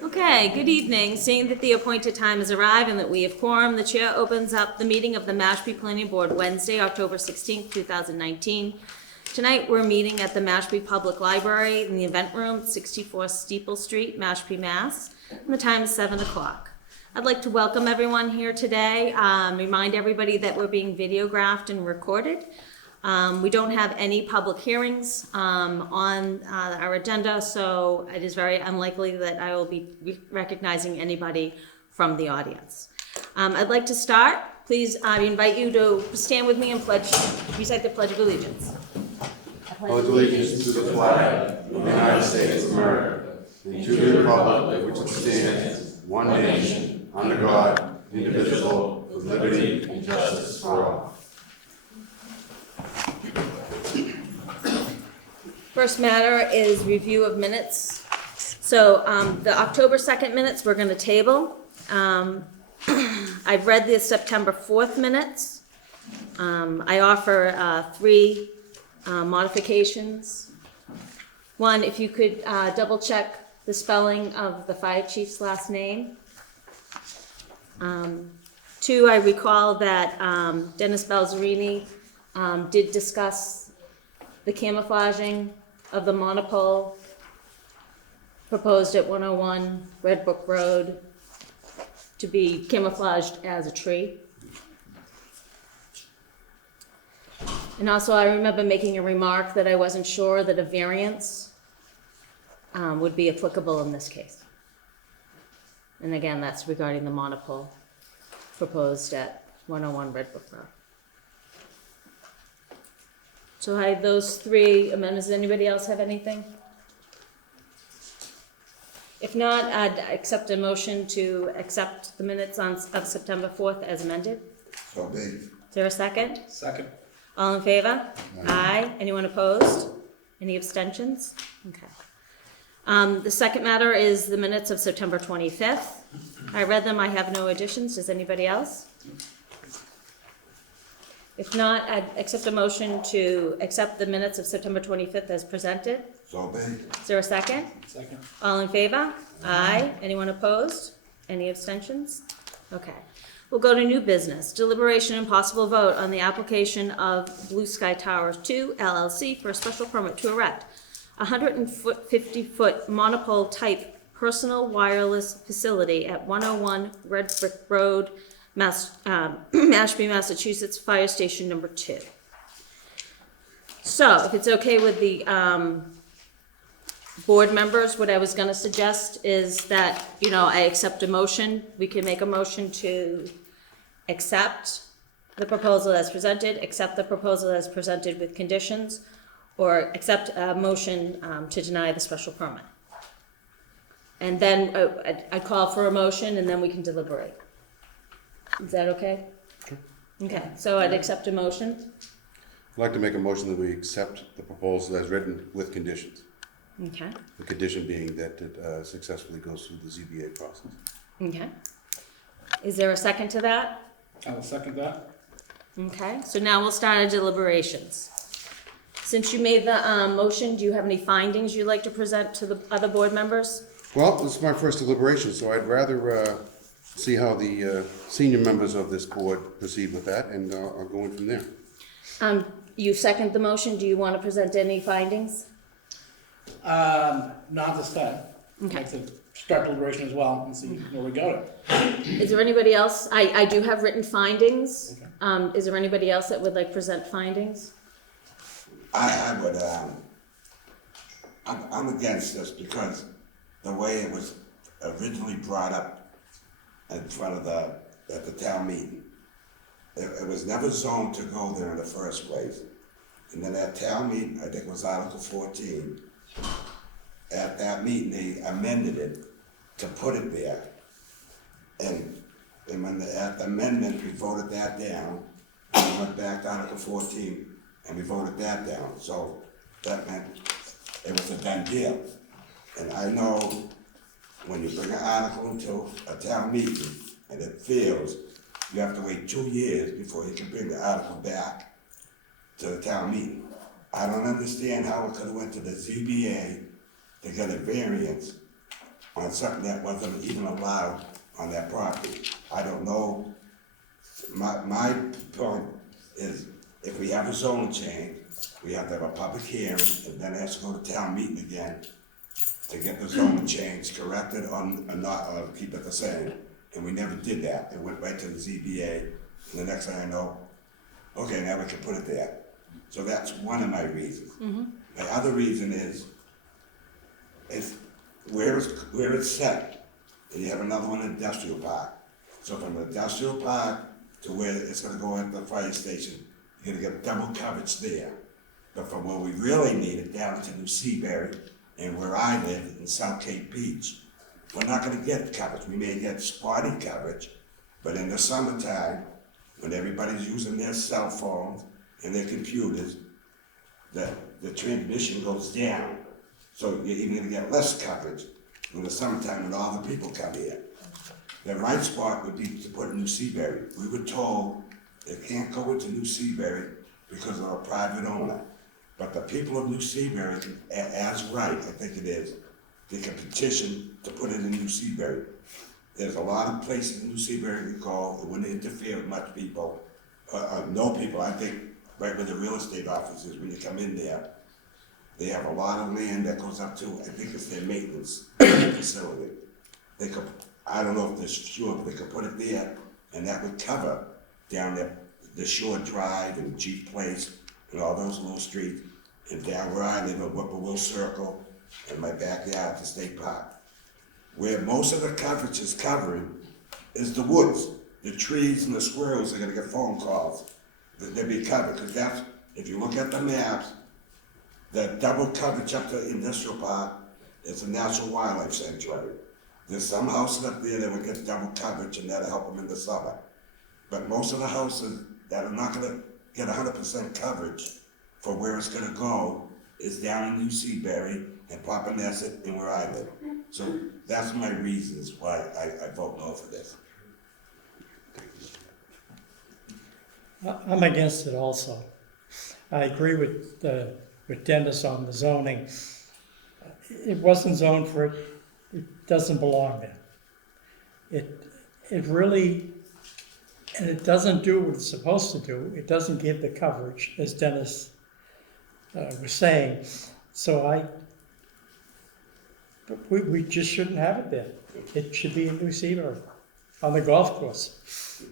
Okay, good evening. Seeing that the appointed time has arrived and that we have quorum, the chair opens up the meeting of the Mashpee Planning Board Wednesday, October 16th, 2019. Tonight, we're meeting at the Mashpee Public Library in the event room, 64 Steeple Street, Mashpee, Mass. And the time is 7 o'clock. I'd like to welcome everyone here today. Remind everybody that we're being videographed and recorded. We don't have any public hearings on our agenda, so it is very unlikely that I will be recognizing anybody from the audience. I'd like to start. Please, I invite you to stand with me and recite the Pledge of Allegiance. I pledge allegiance to the flag of the United States of America and to the republic which stands, one nation, under God, indivisible, with liberty and justice for all. First matter is review of minutes. So the October 2nd minutes we're going to table. I've read the September 4th minutes. I offer 3 modifications. One, if you could double check the spelling of the fire chief's last name. 2, I recall that Dennis Balzerini did discuss the camouflaging of the monopole proposed at 101 Red Brook Road to be camouflaged as a tree. And also I remember making a remark that I wasn't sure that a variance would be applicable in this case. And again, that's regarding the monopole proposed at 101 Red Brook Road. So I have those 3 amendments. Does anybody else have anything? If not, I'd accept a motion to accept the minutes of September 4th as amended. So be. Is there a second? Second. All in favor? Aye. Anyone opposed? Any abstentions? Okay. The second matter is the minutes of September 25th. I read them. I have no additions. Does anybody else? If not, I'd accept a motion to accept the minutes of September 25th as presented. So be. Is there a second? Second. All in favor? Aye. Anyone opposed? Any abstentions? Okay. We'll go to new business. Deliberation and possible vote on the application of Blue Sky Towers 2 LLC for a special permit to erect a 150-foot monopole type personal wireless facility at 101 Red Brick Road, Mashpee, Massachusetts, Fire Station number 2. So, if it's okay with the board members, what I was going to suggest is that, I accept a motion. We can make a motion to accept the proposal as presented, accept the proposal as presented with conditions, or accept a motion to deny the special permit. And then I'd call for a motion, and then we can deliberate. Is that okay? Sure. Okay, so I'd accept a motion. I'd like to make a motion that we accept the proposal as written with conditions. Okay. The condition being that it successfully goes through the ZBA process. Okay. Is there a second to that? I will second that. Okay, so now we'll start our deliberations. Since you made the motion, do you have any findings you'd like to present to the other board members? Well, this is my first deliberation, so I'd rather see how the senior members of this board proceed with that, and I'll go in from there. You second the motion. Do you want to present any findings? Not this time. Okay. I'd like to start deliberation as well and see where we go. Is there anybody else? I do have written findings. Okay. Is there anybody else that would like to present findings? I would, I'm against this because the way it was originally brought up in front of at the town meeting, it was never zoned to go there in the first place. And then at town meeting, I think it was Article 14, at that meeting, they amended it to put it there. And when at the amendment, we voted that down, and we went back to Article 14, and we voted that down. So that meant it was a done deal. And I know when you bring an article into a town meeting and it fails, you have to wait 2 years before you can bring the article back to the town meeting. I don't understand how it could have went to the ZBA to get a variance on something that wasn't even allowed on that property. I don't know, my point is, if we have a zoning change, we have to have a public hearing, and then it has to go to town meeting again to get the zoning change corrected or not, or keep it the same. And we never did that. It went right to the ZBA, and the next thing I know, okay, now we can put it there. So that's one of my reasons. My other reason is where it's set, and you have another one in industrial park. So from the industrial park to where it's gonna go at the fire station, you're gonna get double coverage there. But from where we really need it, down to New Seabury and where I live in South Cape Beach, we're not gonna get coverage. We may get spotty coverage, but in the summertime, when everybody's using their cell phones and their computers, the transmission goes down. So you're even gonna get less coverage in the summertime when all the people come here. The right spot would be to put in New Seabury. We were told it can't go into New Seabury because of a private owner. But the people of New Seabury, as right, I think it is, they can petition to put it in New Seabury. There's a lot of places in New Seabury we call, it wouldn't interfere with much people, no people. I think right where the real estate office is, when you come in there, they have a lot of land that goes up to, I think it's their maintenance facility. They could, I don't know if they're sure, but they could put it there, and that would cover down the Shore Drive and Jeep Place and all those little streets, and down where I live, at Whippoorwill Circle, and my backyard to State Park. Where most of the coverage is covering is the woods. The trees and the squirrels are gonna get phone calls. They'll be covered, because that's, if you look at the maps, the double coverage up to Industrial Park is a natural wildlife sanctuary. There's some houses up there that will get double coverage, and that'll help them in the summer. But most of the houses that are not gonna get 100% coverage for where it's gonna go is down in New Seabury and Papaneset and where I live. So that's my reasons why I vote no for this. I'm against it also. I agree with Dennis on the zoning. It wasn't zoned for it. It doesn't belong there. It really, and it doesn't do what it's supposed to do. It doesn't give the coverage, as Dennis was saying. So we just shouldn't have it there. It should be in New Seabury, on the golf course.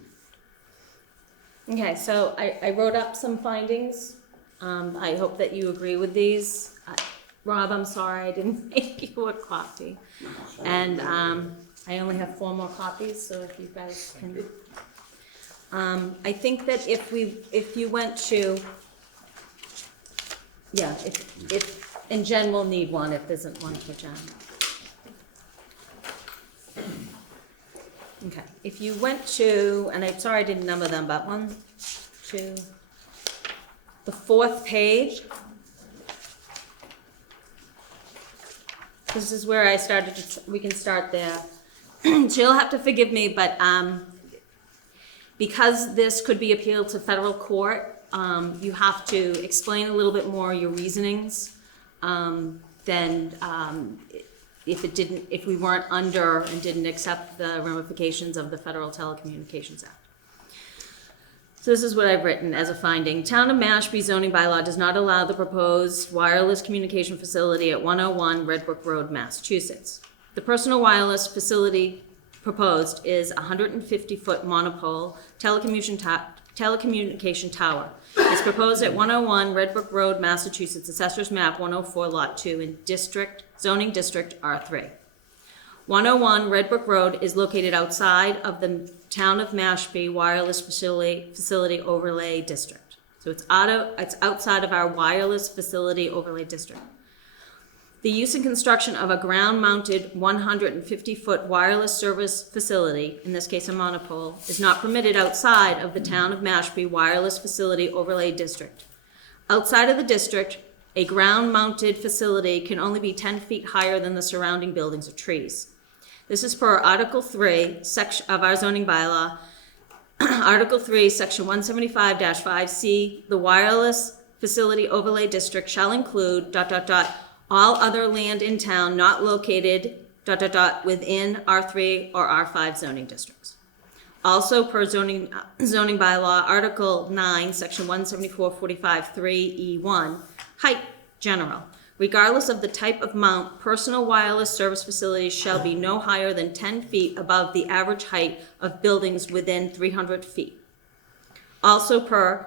Okay, so I wrote up some findings. I hope that you agree with these. Rob, I'm sorry I didn't make you a copy. And I only have 4 more copies, so if you guys can. I think that if you went to, yeah, if and Jen will need one if there isn't one for Jen. Okay, if you went to, and I'm sorry I didn't number them, but 1, 2, the 4th page. This is where I started to, we can start there. So you'll have to forgive me, but because this could be appealed to federal court, you have to explain a little bit more your reasonings than if we weren't under and didn't accept the ramifications of the Federal Telecommunications Act. So this is what I've written as a finding. Town of Mashpee zoning bylaw does not allow the proposed wireless communication facility at 101 Red Brook Road, Massachusetts. The personal wireless facility proposed is a 150-foot monopole telecommunication tower. It's proposed at 101 Red Brook Road, Massachusetts, Assessor's Map 104, Lot 2 in Zoning District R3. 101 Red Brook Road is located outside of the Town of Mashpee Wireless Facility Overlay District. So it's outside of our Wireless Facility Overlay District. The use and construction of a ground-mounted 150-foot wireless service facility, in this case a monopole, is not permitted outside of the Town of Mashpee Wireless Facility Overlay District. Outside of the district, a ground-mounted facility can only be 10 feet higher than the surrounding buildings or trees. This is per Article 3 of our zoning bylaw. Article 3, Section 175-5C, the wireless facility overlay district shall include ... all other land in town not located within R3 or R5 zoning districts. Also, per zoning bylaw, Article 9, Section 174.45.3E1, height general. Regardless of the type of mount, personal wireless service facilities shall be no higher than 10 feet above the average height of buildings within 300 feet. Also, per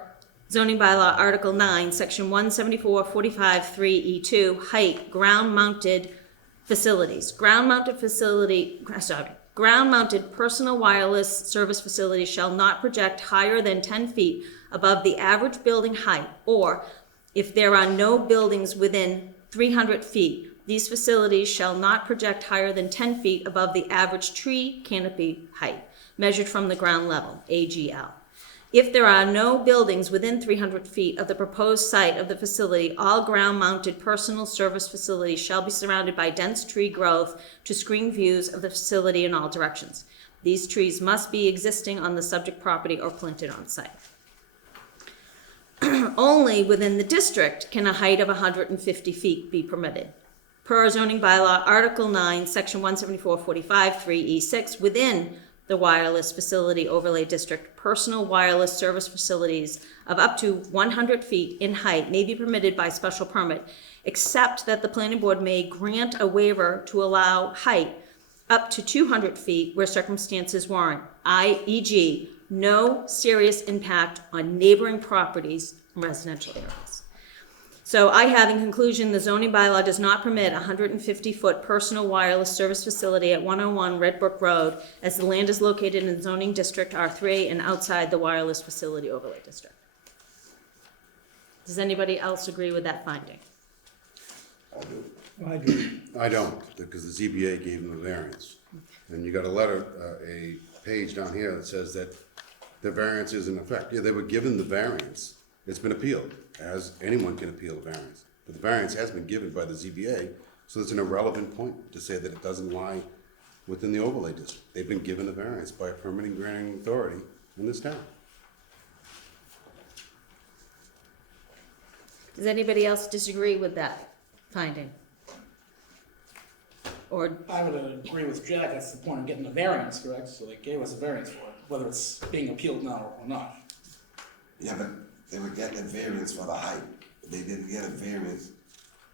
zoning bylaw, Article 9, Section 174.45.3E2, height ground-mounted facilities. Ground-mounted personal wireless service facilities shall not project higher than 10 feet above the average building height, or if there are no buildings within 300 feet, these facilities shall not project higher than 10 feet above the average tree canopy height, measured from the ground level, AGL. If there are no buildings within 300 feet of the proposed site of the facility, all ground-mounted personal service facilities shall be surrounded by dense tree growth to screen views of the facility in all directions. These trees must be existing on the subject property or planted on site. Only within the district can a height of 150 feet be permitted. Per zoning bylaw, Article 9, Section 174.45.3E6, within the wireless facility overlay district, personal wireless service facilities of up to 100 feet in height may be permitted by special permit, except that the planning board may grant a waiver to allow height up to 200 feet where circumstances warrant, e.g., no serious impact on neighboring properties and residential areas. So I have in conclusion, the zoning bylaw does not permit a 150-foot personal wireless service facility at 101 Red Brook Road, as the land is located in zoning district R3 and outside the wireless facility overlay district. Does anybody else agree with that finding? I do. I don't, because the ZBA gave them a variance. And you got a letter, a page down here that says that the variance is in effect. Yeah, they were given the variance. It's been appealed, as anyone can appeal a variance. But the variance has been given by the ZBA, so it's an irrelevant point to say that it doesn't lie within the overlay district. They've been given a variance by a permitting granting authority in this town. Does anybody else disagree with that finding? Or, I would agree with Jack, that's the point of getting the variance, correct? So they gave us a variance for it, whether it's being appealed now or not. Yeah, but they were getting a variance for the height. They didn't get a variance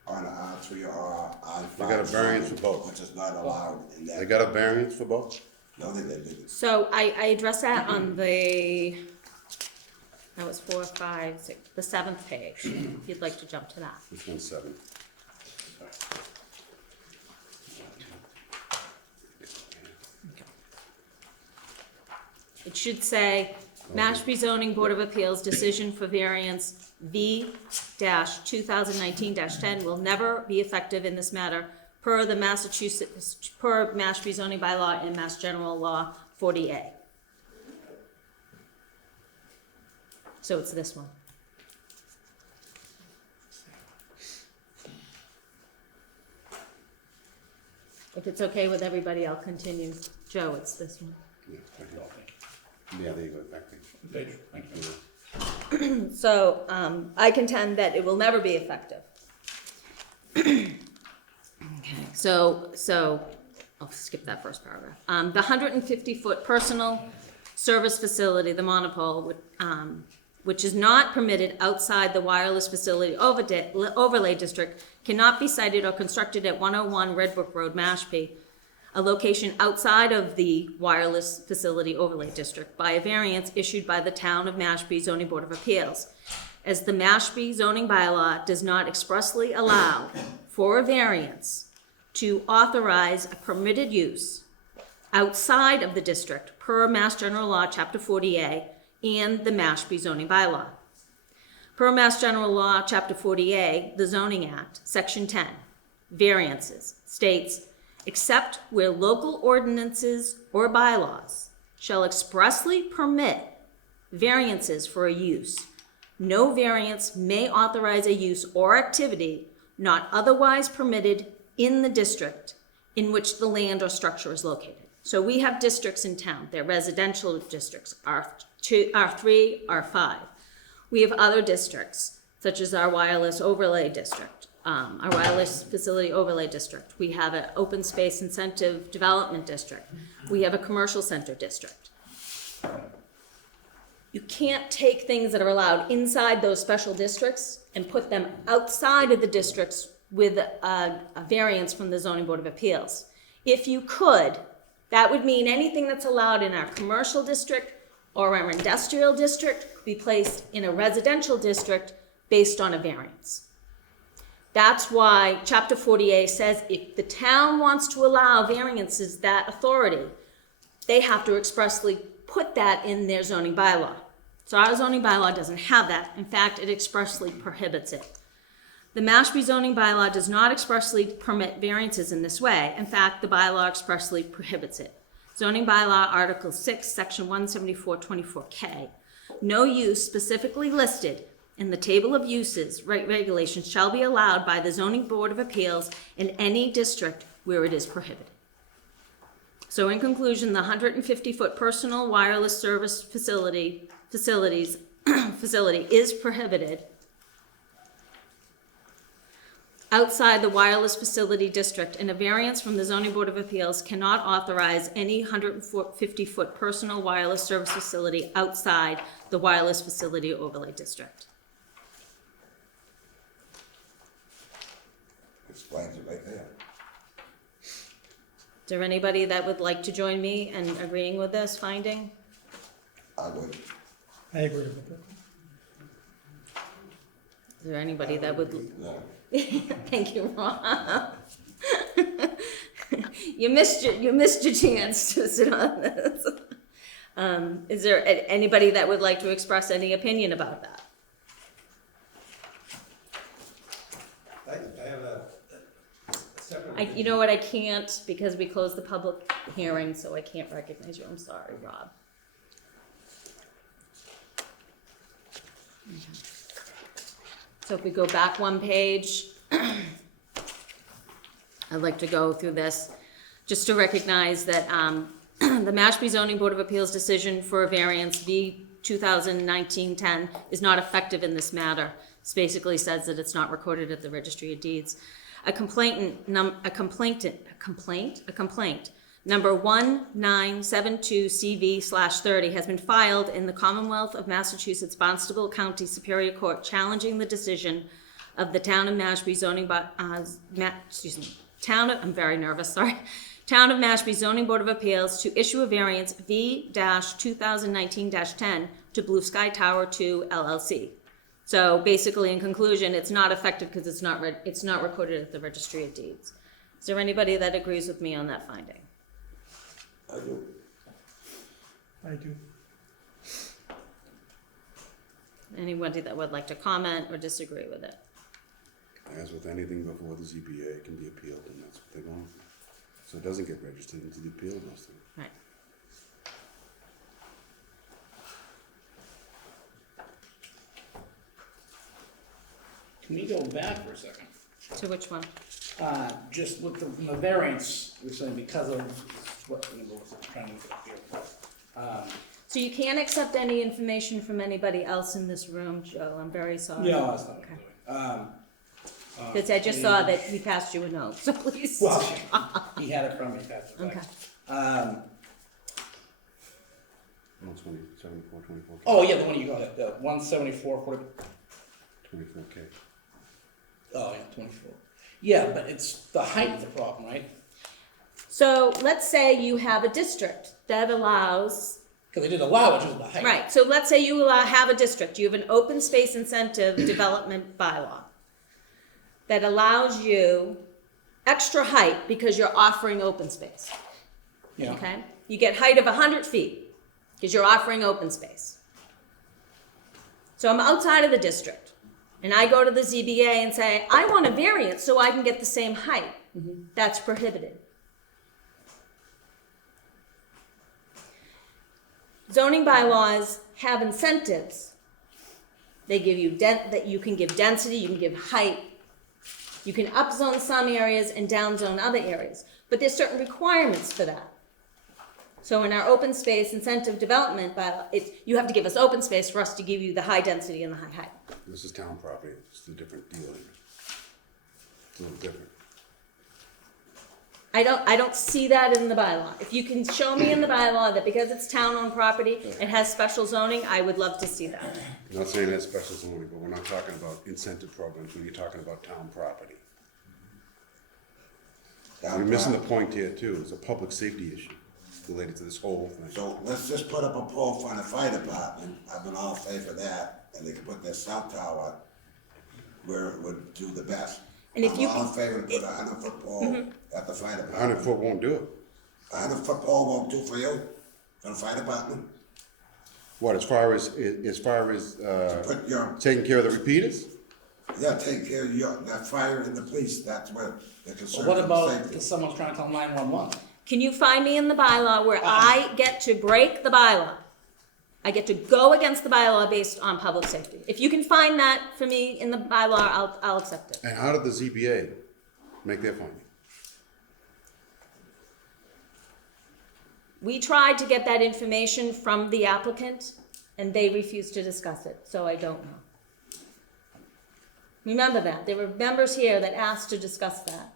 on a R3 or R5. They got a variance for both. Which is not allowed in that. They got a variance for both? No, they didn't. so I addressed that on the, that was 4, 5, 6, the 7th page, if you'd like to jump to that. Which one's 7? It should say, Mashpee Zoning Board of Appeals decision for variance V-2019-10 will never be effective in this matter per the Mashpee zoning bylaw and Mass General Law 40A. So it's this one. If it's okay with everybody, I'll continue. Joe, it's this one. Yeah, okay. Yeah, there you go, back page. Page, thank you. So, I contend that it will never be effective. Okay, so, I'll skip that first paragraph. The 150-foot personal service facility, the monopole, which is not permitted outside the wireless facility overlay district, cannot be sited or constructed at 101 Red Brook Road, Mashpee, a location outside of the wireless facility overlay district, by a variance issued by the Town of Mashpee Zoning Board of Appeals. As the Mashpee zoning bylaw does not expressly allow for a variance to authorize a permitted use outside of the district per Mass General Law, Chapter 40A, and the Mashpee zoning bylaw. Per Mass General Law, Chapter 40A, the Zoning Act, Section 10, variances, states, except where local ordinances or bylaws shall expressly permit variances for a use, no variance may authorize a use or activity not otherwise permitted in the district in which the land or structure is located. So we have districts in town. They're residential districts, R2, R3, R5. We have other districts, such as our wireless overlay district, our wireless facility overlay district. We have an open space incentive development district. We have a commercial center district. You can't take things that are allowed inside those special districts and put them outside of the districts with a variance from the zoning board of appeals. If you could, that would mean anything that's allowed in our commercial district or our industrial district be placed in a residential district based on a variance. That's why Chapter 40A says if the town wants to allow variances, that authority, they have to expressly put that in their zoning bylaw. So our zoning bylaw doesn't have that. In fact, it expressly prohibits it. The Mashpee zoning bylaw does not expressly permit variances in this way. In fact, the bylaw expressly prohibits it. Zoning bylaw Article 6, Section 174-24K. No use specifically listed in the table of uses regulations shall be allowed by the zoning board of appeals in any district where it is prohibited. So in conclusion, the 150-foot personal wireless service facility is prohibited outside the wireless facility district, and a variance from the zoning board of appeals cannot authorize any 150-foot personal wireless service facility outside the wireless facility overlay district. Explains it right there. Is there anybody that would like to join me in agreeing with this finding? I would. I agree with it. Is there anybody that would? No. Thank you, Ron. You missed your chance to sit on this. Is there anybody that would like to express any opinion about that? I have a separate. You know what, I can't, because we closed the public hearing, so I can't recognize you. I'm sorry, Rob. So if we go back one page, I'd like to go through this, just to recognize that the Mashpee Zoning Board of Appeals decision for a variance V 2019-10 is not effective in this matter. This basically says that it's not recorded at the Registry of Deeds. A complaint number 1972CV/30 has been filed in the Commonwealth of Massachusetts Barnstable County Superior Court challenging the decision of the Town of Mashpee Town of Mashpee Zoning Board of Appeals to issue a variance V-2019-10 to Blue Sky Tower 2 LLC. So basically, in conclusion, it's not effective because it's not recorded at the Registry of Deeds. Is there anybody that agrees with me on that finding? I do. I do. Anybody that would like to comment or disagree with it? As with anything before the ZBA, it can be appealed, and that's what they're going for. So it doesn't get registered until the appeal goes through. Right. Can we go back for a second? To which one? Just with the variance, you're saying because of what the was trying to get up here. So you can't accept any information from anybody else in this room, Joe. I'm very sorry. No, that's not what Okay. I'm doing. Because I just saw that he passed you a note, so please. Well, he had it from me, that's the Okay. fact. 24K. Oh, yeah, the one you got, the 174, 24K. oh, yeah, 24. Yeah, but it's the height of the problem, right? So let's say you have a district that allows, Because they did allow it, just the height. right, so let's say you have a district, you have an open space incentive development bylaw that allows you extra height because you're offering open space, Yeah. okay? You get height of 100 feet because you're offering open space. So I'm outside of the district, and I go to the ZBA and say, I want a variance so I can get the same height. That's prohibited. Zoning bylaws have incentives. They give you that you can give density, you can give height. You can upzone some areas and downzone other areas, but there's certain requirements for that. So in our open space incentive development bylaw, you have to give us open space for us to give you the high density and the high height. This is town property, it's a different deal. It's a little different. I don't see that in the bylaw. If you can show me in the bylaw that because it's town-owned property, it has special zoning, I would love to see that. I'm not saying that's special zoning, but we're not talking about incentive programs when you're talking about town property. You're missing the point here too. It's a public safety issue related to this whole thing. So let's just put up a pole for the fire department, I've been all favor of that, and they can put their cell tower where it would do the best. And if you I'm all in can- favor to put a 100-foot pole at the fire department. 100-foot won't do it. A 100-foot pole won't do for you, for the fire department? What, as far as Put your, taking care of the repeaters? yeah, take care of your, that fire and the police, that's where they're concerned What with about safety. if someone's trying to call 911? Can you find me in the bylaw where I get to break the bylaw? I get to go against the bylaw based on public safety. If you can find that for me in the bylaw, I'll accept it. And how did the ZBA make their finding? We tried to get that information from the applicant, and they refused to discuss it, so I don't know. Remember that. There were members here that asked to discuss that,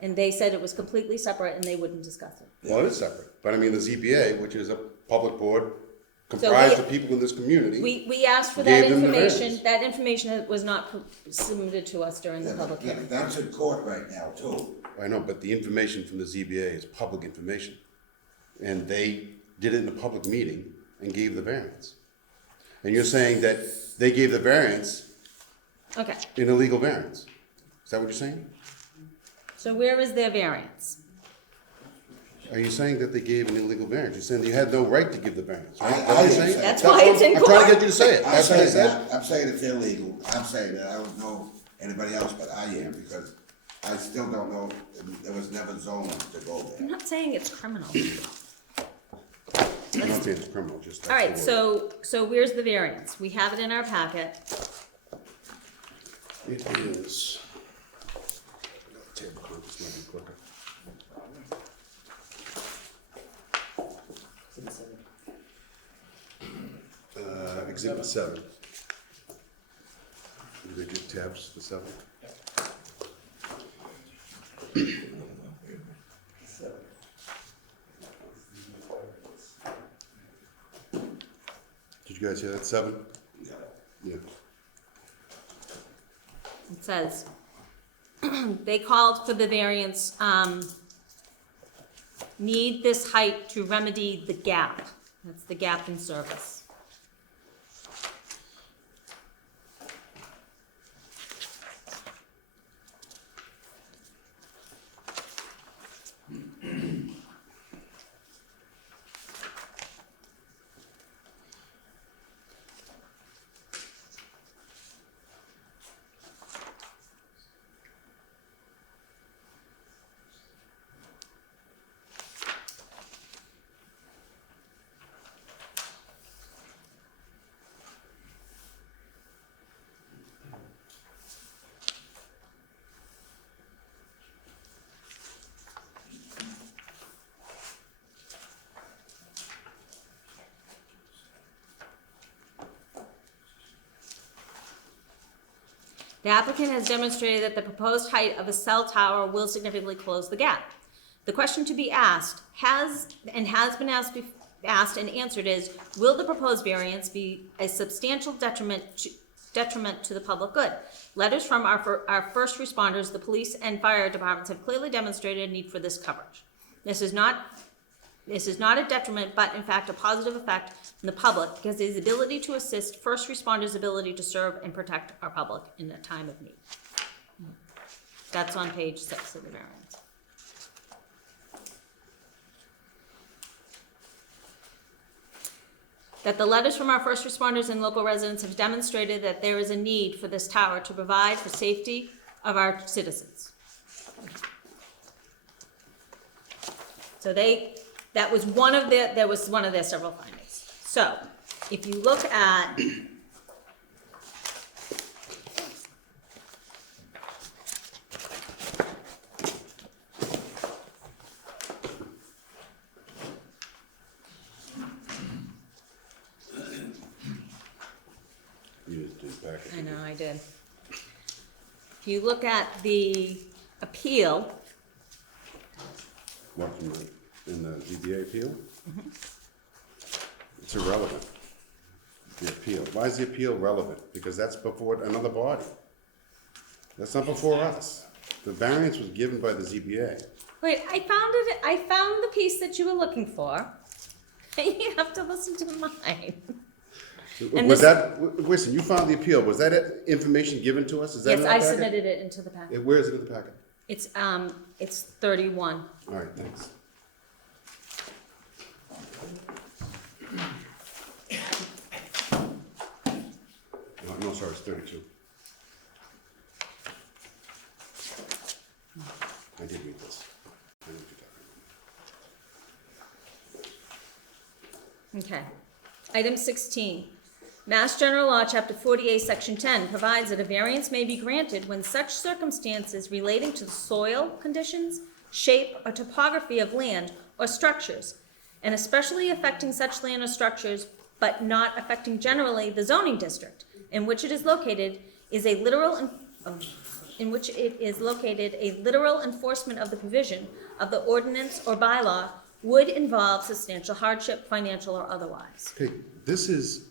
and they said it was completely separate and they wouldn't discuss it. Well, it is separate, but I mean, the ZBA, which is a public board comprised we- of people in this community. We asked for that Gave them the information. variance. That information was not submitted to us during the Yeah, public but hearing. that's in court right now too. I know, but the information from the ZBA is public information. And they did it in a public meeting and gave the variance. And you're saying that they gave the variance Okay, in illegal variance. Is that what you're saying? so where is their variance? Are you saying that they gave an illegal variance? You're saying you had no right to give the variance, right? I- That's what you're I- saying? That's what why it's in I'm trying to court. get you to say it. I'm That's what I saying said. that, I'm saying it's illegal, I'm saying that, I don't know anybody else but I am, because I still don't know, there was never zoning to go I'm there. not saying it's criminal. I'm not saying it's criminal, just that's All right, the word. so where's the variance? We have it in our packet. It is. Table, this might be quicker. Exhibit 7. Did they do tabs for 7? Did you guys hear that? 7? Yeah. It says, they called for the variance, need this height to remedy the gap. That's the gap in service. The applicant has demonstrated that the proposed height of a cell tower will significantly close the gap. The question to be asked has been asked and answered is, will the proposed variance be a substantial detriment to the public good? Letters from our first responders, the police and fire departments, have clearly demonstrated a need for this coverage. This is not a detriment, but in fact a positive effect on the public because it is ability to assist first responders' ability to serve and protect our public in a time of need. That's on page 6 of the variance. That the letters from our first responders and local residents have demonstrated that there is a need for this tower to provide for safety of our citizens. So that was one of their several findings. So, if you look at You just did back. I know, I did. if you look at the appeal, What, in the ZBA appeal? It's irrelevant, the appeal. Why is the appeal relevant? Because that's before another body. That's not before us. The variance was given by the ZBA. wait, I found the piece that you were looking for. You have to listen to mine. And Was this- that, listen, you found the appeal, was that information given to us? Is that Yes, in our I packet? submitted it into the packet. Where is it in the packet? It's 31. All right, thanks. No, sorry, it's 32. I did read this. I know what you're talking about. Okay. Item 16. Mass General Law, Chapter 48, Section 10 provides that a variance may be granted when such circumstances relating to the soil conditions, shape, or topography of land or structures, and especially affecting such land or structures, but not affecting generally the zoning district in which it is located, is a literal enforcement of the provision of the ordinance or bylaw would involve substantial hardship, financial or otherwise. Okay, this is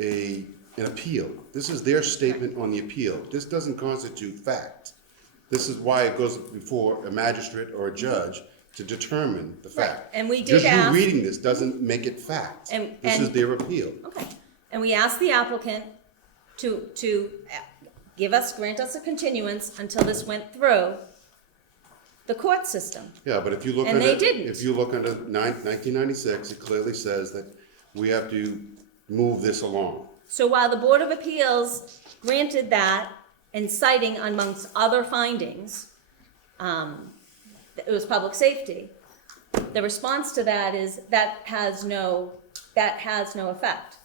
an appeal. This is their statement on the appeal. This doesn't constitute fact. This is why it goes before a magistrate or a judge to determine the fact. Right, and we did Just you ask- reading this doesn't make it fact. This is their appeal. Okay, and we asked the applicant to grant us a continuance until this went through the court system. Yeah, but if you look And under, they didn't. if you look under 1996, it clearly says that we have to move this along. So while the Board of Appeals granted that and citing amongst other findings, it was public safety, the response to that is that has no effect.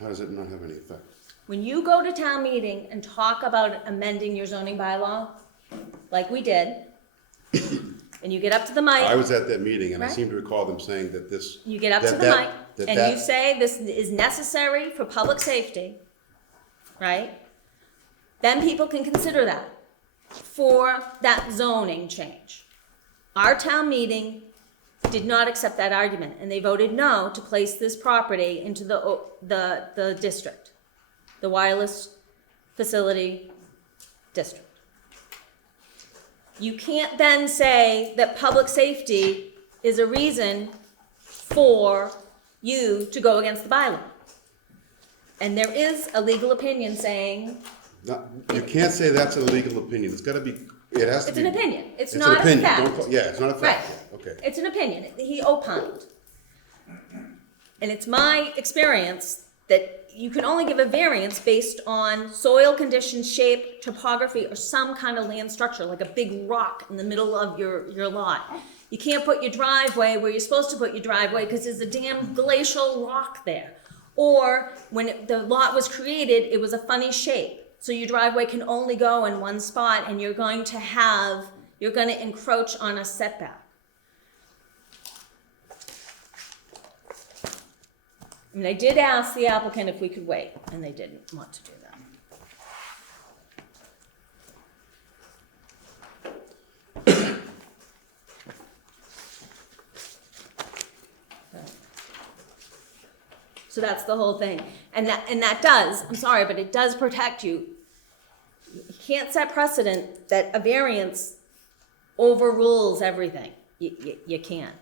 How does it not have any effect? When you go to town meeting and talk about amending your zoning bylaw, like we did, and you get up to the mic. I was at that meeting and I Right. seem to recall them saying that this. You get up that to the that- mic that and that- you say this is necessary for public safety, right? Then people can consider that for that zoning change. Our town meeting did not accept that argument and they voted no to place this property into the district, the wireless facility district. You can't then say that public safety is a reason for you to go against the bylaw. And there is a legal opinion saying, You can't say that's a legal opinion. It's gotta be, it has to it's be. an opinion, it's an not a opinion. fact. Don't call- Yeah, it's not a Right, fact. Yeah, okay. it's an opinion, he opined. And it's my experience that you can only give a variance based on soil conditions, shape, topography, or some kind of land structure, like a big rock in the middle of your lot. You can't put your driveway where you're supposed to put your driveway because there's a damn glacial rock there. Or when the lot was created, it was a funny shape. So your driveway can only go in one spot and you're going to encroach on a setback. I mean, I did ask the applicant if we could wait, and they didn't want to do that. So that's the whole thing. And that does, I'm sorry, but it does protect you. You can't set precedent that a variance overrules everything. You can't.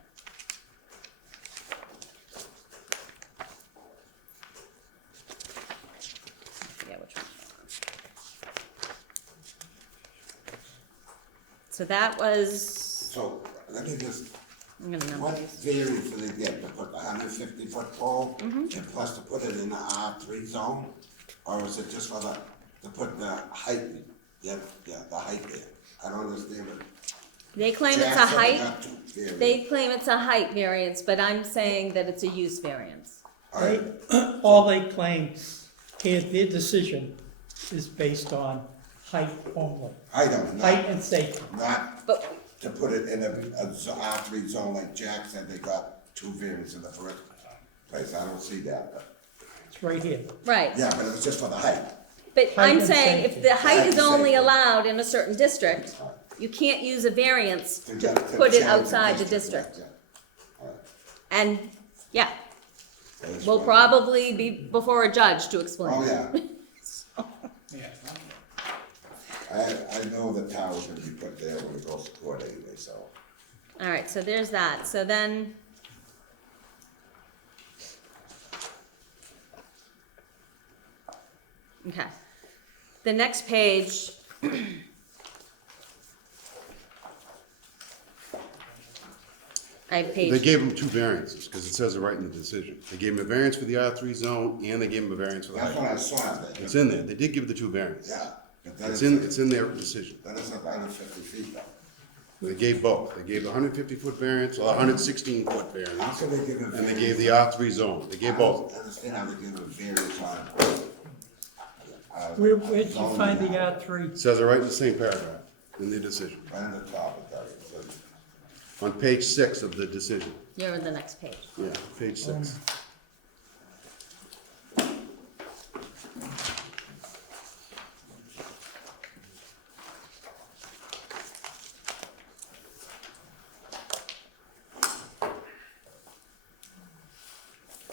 So that was, So, let me just, I'm gonna number what these. variance did they get, to put the 150-foot pole, and plus to put it in the R3 zone? Or is it just for to put the height, the height there? I don't understand it. They claim it's a Jack said they height, got two variance. they claim it's a height variance, but I'm saying that it's a use variance. All right, All they claim here, their decision is based on height only. height of Height not, and safety. not But, to put it in a R3 zone like Jack said they got two variants in the first place. I don't see that, but, It's right here. right, yeah, but it was just for the height. But Height I'm and saying if safety. the height is Height and only safety. allowed in a certain district, you can't use a variance to put it change outside the district. Yeah, all right. And, yeah, I just we'll wanted- probably be before a judge to explain. Oh, yeah. Yeah. I know the tower's gonna be put there when it goes to court anyway, so. All right, so there's that. So then. Okay. The next page. I have They page, gave him two variances, because it says it right in the decision. They gave him a variance for the R3 zone, and they gave him a variance for the That's what height. I saw there. It's in there. They did give the two variances. Yeah, but that It's is, in their decision. that is 150 feet though. They gave both. They gave the 150-foot variance, or 116-foot How variance, can they give a and they variance? gave the R3 zone. They gave both. I don't understand how they give a variance on. Where'd you find the R3? It says it right in the same paragraph in the decision, Right on the top of that, it says, on page 6 of the decision. you're in the next page. Yeah, page 6.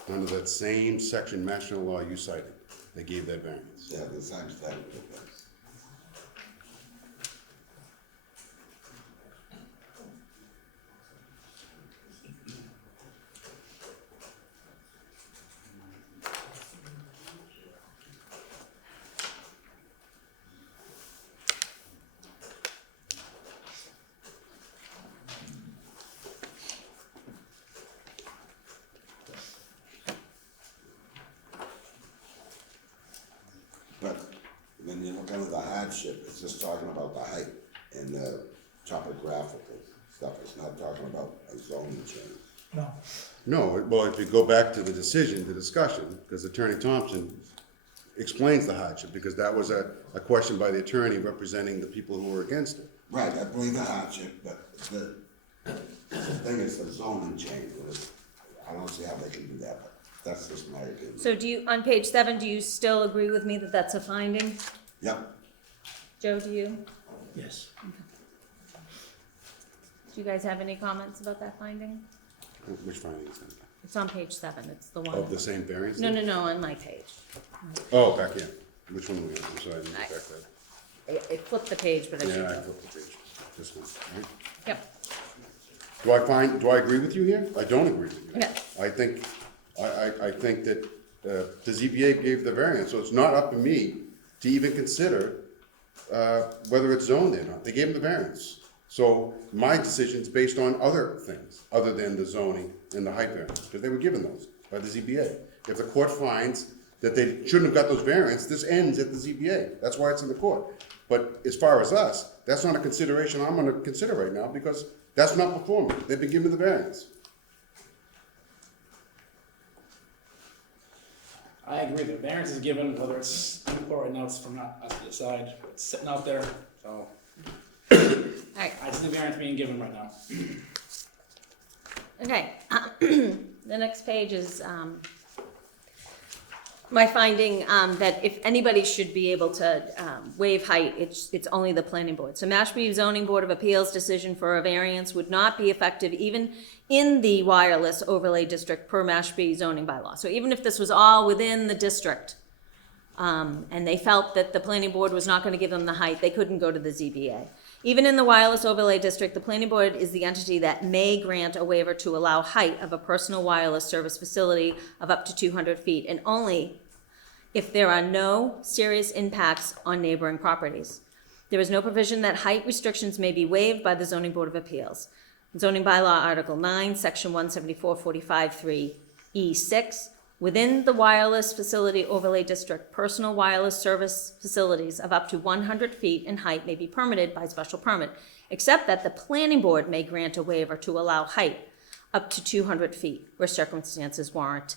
Under that same section, Mass General Law you cited, they gave that variance. yeah, the same thing. But when you look under the hardship, it's just talking about the height and the topographical stuff. It's not talking about a zoning change. No. No, well, if you go back to the decision, the discussion, because Attorney Thompson explains the hardship, because that was a question by the attorney representing the people who were against it. Right, I believe the hardship, but the thing is the zoning change. I don't see how they can do that, but that's just my opinion. So do you, on page 7, do you still agree with me that that's a finding? Yep, Joe, do you? Yes. Do you guys have any comments about that finding? Which findings? It's on page 7, it's the one. Of the same variance? No, on my page. Oh, back here. Which one were we on? I'm sorry, I didn't get back there. It flipped the page, but I should. Yeah, I flipped the page. This one, right? Yep, Do I agree with you here? I don't agree with you. okay. I think that the ZBA gave the variance, so it's not up to me to even consider whether it's zoned or not. They gave them the variance. So my decision's based on other things, other than the zoning and the height variance, because they were given those by the ZBA. If the court finds that they shouldn't have got those variants, this ends at the ZBA. That's why it's in the court. But as far as us, that's not a consideration I'm gonna consider right now, because that's not before me. They've been given the variance. I agree, the variance is given, whether it's in court right now, it's from not us to decide, it's sitting out there, so. Alright, I see the variance being given right now. okay. The next page is, my finding, that if anybody should be able to, waive height, it's only the planning board. So Mashpee Zoning Board of Appeals decision for a variance would not be effective even in the wireless overlay district per Mashpee zoning bylaw. So even if this was all within the district, and they felt that the planning board was not gonna give them the height, they couldn't go to the ZBA. Even in the wireless overlay district, the planning board is the entity that may grant a waiver to allow height of a personal wireless service facility of up to 200 feet, and only if there are no serious impacts on neighboring properties. There is no provision that height restrictions may be waived by the zoning board of appeals. Zoning bylaw Article 9, Section 174-45-3E6, within the wireless facility overlay district, personal wireless service facilities of up to 100 feet in height may be permitted by special permit, except that the planning board may grant a waiver to allow height up to 200 feet where circumstances warrant,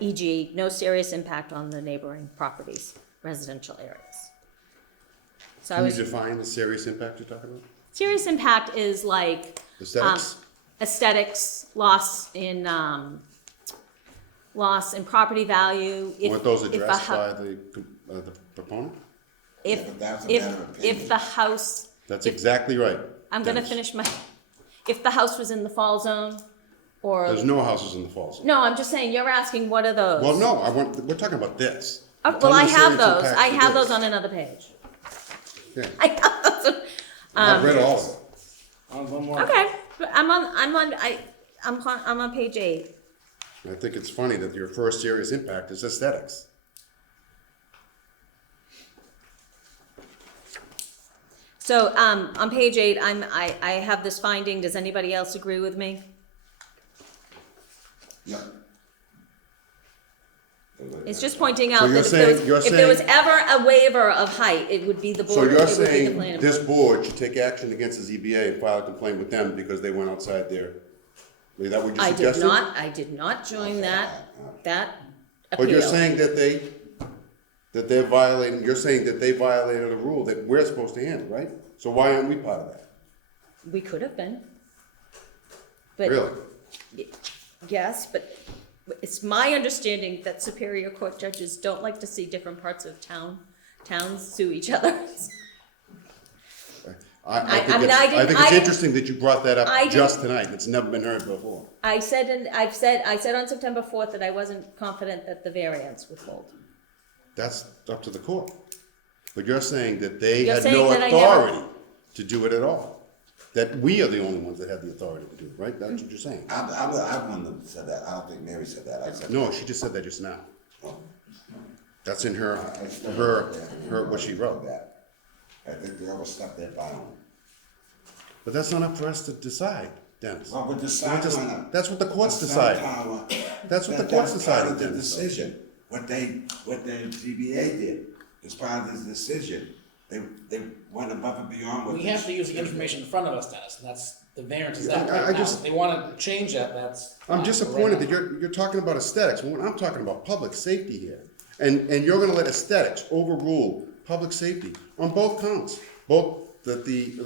e.g., no serious impact on the neighboring properties, residential areas. So I Can you was, define the serious impact you're talking about? serious impact is like Aesthetics? aesthetics, loss in property value. Weren't those if a addressed hu- by the the proponent? Yeah, If, but that's a if, matter of if opinion. the house, That's exactly right. I'm gonna Dennis. finish my, if the house was in the fall zone, or, There's no houses in the falls. no, I'm just saying, you're asking what are those? Well, no, we're talking about this. Oh, Tell well, me I the have serious those, impacts I of have this. those on another page. Okay. I have those, I've read all of them. One more. okay, but I'm on page 8. I think it's funny that your first serious impact is aesthetics. So, on page 8, I have this finding, does anybody else agree with me? Yeah. It's just pointing So out you're that if there was saying- ever a waiver of height, it would be the So board, it you're would be the saying planning this board. board should take action against the ZBA and file a complaint with them because they went outside their, is that what you I suggested? did not join that appeal. But you're saying that they're violating, you're saying that they violated a rule that we're supposed to handle, right? So why aren't we part of that? We could have been. But Really? yes, but it's my understanding that Superior Court judges don't like to see different parts of towns sue each other. I I mean, I think didn't- it's interesting that you brought that I up just tonight. It's never been heard before. I said on September 4th that I wasn't confident that the variance would hold. That's up to the court. But you're saying that they You're had saying no that I never- authority to do it at all. That we are the only ones that have the authority to do it, right? That's what you're saying. I'm one that said that. I don't think Mary said that. I said. No, she just said that just now. Oh. That's in her, I still her, think her, what she wrote. that. I think they overstepped their bound. But that's not up for us to decide, Dennis. Well, but decide Just- on it. that's what the courts That's decide. not power. That's what the That- courts that's part decided, of the Dennis. decision. What the ZBA did is part of this decision. They went above and beyond what. We have to use the information in front of us, Dennis, and that's, the variance is that I right now. just- If they wanna change that, that's. I'm fine, disappointed but that right you're talking about aesthetics, when I'm talking about public safety here. And you're gonna let aesthetics overrule public safety on both counts, both the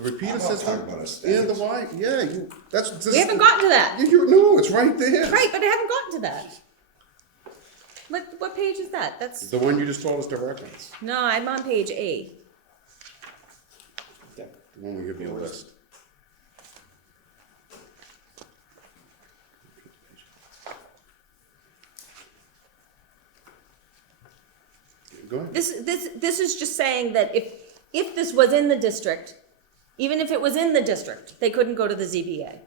repeater I'm not system talking about and the aesthetics. Y, yeah, that's. We haven't gotten to that. No, it's right there. Right, but I haven't gotten to that. What page is that? That's, The one you just told us to reference, no, I'm on page 8. the one we give you a list. Go ahead. This is just saying that if this was in the district, even if it was in the district, they couldn't go to the ZBA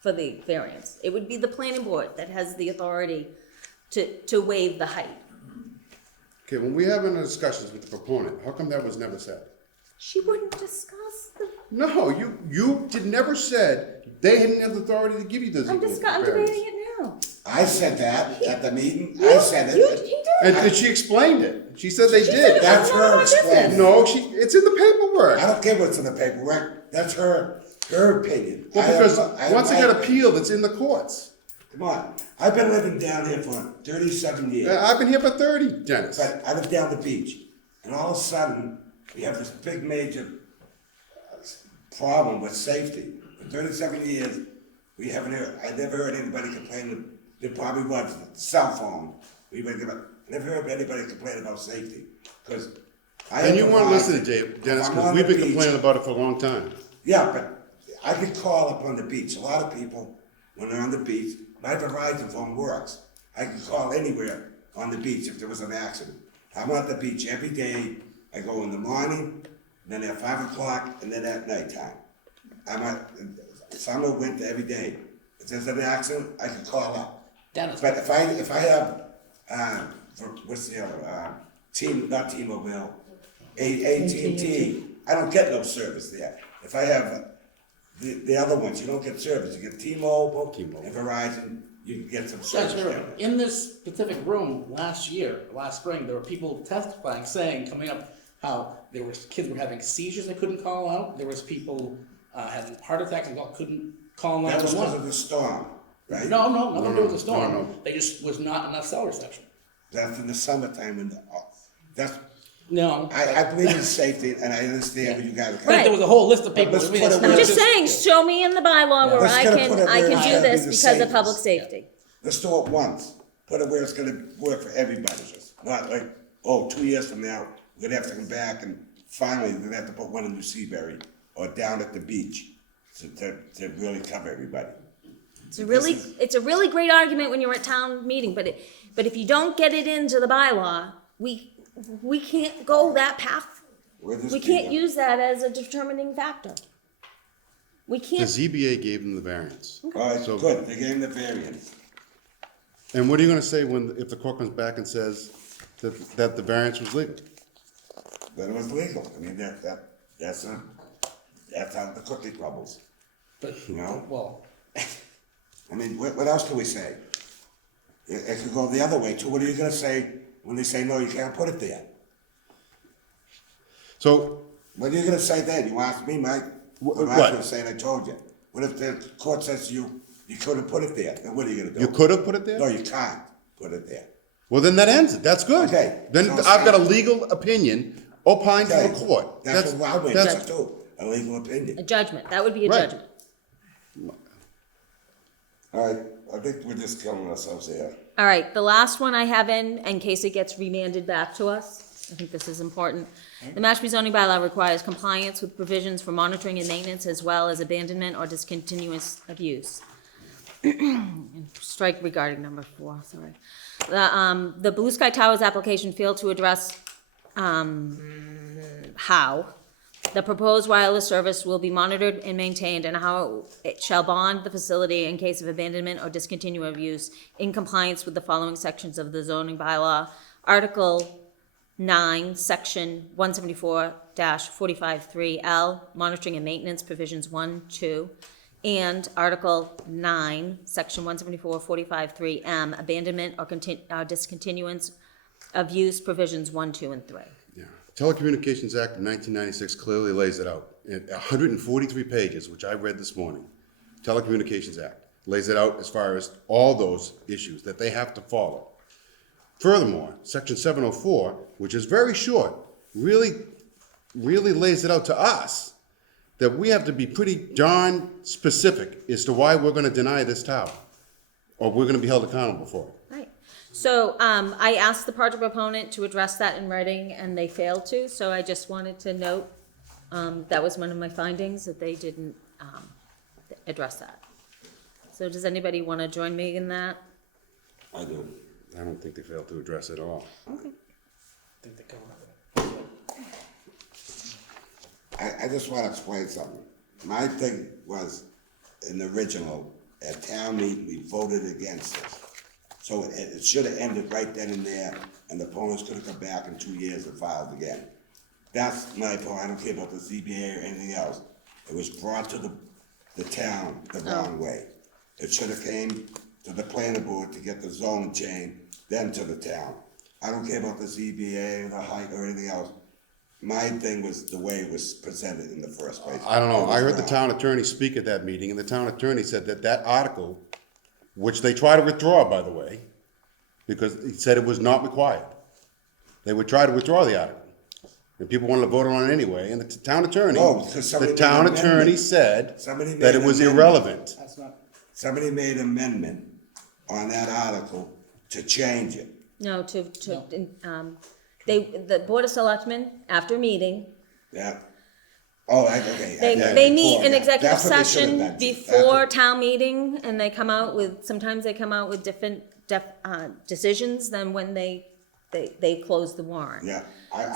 for the variance. It would be the planning board that has the authority to waive the height. Okay, when we have any discussions with the proponent, how come that was never said? She wouldn't discuss the, No, you never said they didn't have the authority to give you the I'm variance. debating it now. I said that at the meeting. I said You it. did. And she explained it. She said they She did. said it That's was none of her our business. explaining. No, it's in the paperwork. I don't care what's in the paperwork. That's her opinion. Well, I because have once it my- got appealed, it's in the courts. Come on. I've been living down here for 37 years. I've been here for 30, Dennis. But I live down the beach. And all of a sudden, we have this big major problem with safety. For 37 years, I never heard anybody complain. There probably was cell phone. I never heard anybody complain about safety. Because And you weren't listening, Dennis, because we've been complaining about it for a long time. Yeah, but I could call up on the beach. A lot of people, when they're on the beach, my Verizon phone works. I can call anywhere on the beach if there was an accident. I'm at the beach every day. I go in the morning, then at 5 o'clock, and then at nighttime. I'm at summer, winter, every day. If there's an accident, I can call up. Dennis, But if I have, what's the other, not T-Mobile, AT&T, I don't get no service there. If I have the other ones, you don't get service. You get T-Mobile and Verizon, you can get some that's service true. there. In this specific room last spring, there were people testifying, coming up, how there was kids were having seizures they couldn't call out. There was people having heart attacks and couldn't call That was because 911. of the storm, right? No, nothing to do with the storm. no. They just was not enough cell reception. That's in the summertime when, that's, No, I believe in safety and I understand what you guys are but Right. there was a whole list of people. Let's I mean, put it's it I'm where just just- saying, show me in the bylaw where Let's I gotta can, put it I where can it's do gotta be this the because of public safest. safety. let's do it once. Put it where it's gonna work for everybody. Not like, 2 years from now, we're gonna have to come back and finally, we're gonna have to put one in New Seabury or down at the beach to really cover everybody. It's a really great argument when you're at town meeting, but if you don't get it into the bylaw, we can't go that path. We can't use that as a determining factor. We The can't. ZBA gave them the variance. All right, So- good, they gave him the variance. And what are you gonna say if the court comes back and says that the variance was legal? But it was legal, I mean, that's how the cookie crumbles, But, you know? well, I mean, what else can we say? It could go the other way too, what are you gonna say when they say, no, you can't put it there? So, What are you gonna say then? You ask me, Mike? I'm not What? gonna say, and I told you. What if the court says to you, you couldn't put it there? Then what are you gonna do? you could have put it No, there? you can't put it there. Well, then that ends it, that's good. Okay. Then So I've got a say- legal opinion opined to Okay. the court. That's what I'm waiting that's- for too, a legal opinion. A judgment, that would be a Right. judgment. All right, I think we're just killing ourselves here. All right, the last one I have in case it gets remanded back to us, I think this is important. The Mashpee zoning bylaw requires compliance with provisions for monitoring and maintenance as well as abandonment or discontinuance of use. Strike regarding number 4, sorry. The Blue Sky Towers application failed to address, how the proposed wireless service will be monitored and maintained and how it shall bond the facility in case of abandonment or discontinuance of use in compliance with the following sections of the zoning bylaw. Article 9, Section 174-45-3L, monitoring and maintenance provisions 1, 2, and Article 9, Section 174-45-3M, abandonment or discontinuance of use provisions 1, 2, and 3. Yeah. Telecommunications Act of 1996 clearly lays it out. In 143 pages, which I read this morning, Telecommunications Act lays it out as far as all those issues that they have to follow. Furthermore, Section 704, which is very short, really lays it out to us that we have to be pretty darn specific as to why we're gonna deny this tower, or we're gonna be held accountable for it. Right. So I asked the project proponent to address that in writing, and they failed to, so I just wanted to note that was one of my findings, that they didn't address that. So does anybody want to join me in that? I do. I don't think they failed to address it at all. Okay. I think they come up. I just wanna explain something. My thing was, in the original, at town meeting, we voted against this. So it should have ended right then and there, and the opponents could have come back in 2 years and filed again. That's my point, I don't care about the ZBA or anything else. It was brought to the town the wrong way. It should have came to the planning board to get the zone changed, then to the town. I don't care about the ZBA or the height or anything else. My thing was the way it was presented in the first place. I don't know, It was I heard the wrong. town attorney speak at that meeting, and the town attorney said that article, which they try to withdraw, by the way, because he said it was not required. They would try to withdraw the article, and people wanted to vote on it anyway, and the town attorney, No, because somebody the made an town amendment. attorney said Somebody made that it an was amendment. irrelevant. That's not, Somebody made an amendment on that article to change it. No, the Board of Selectmen, after a meeting, Yeah. Oh, okay. they meet Before, in yeah. executive That's what they should have session done. before town meeting, and they come out with, sometimes they come out with different decisions than when they close the warrant. Yeah,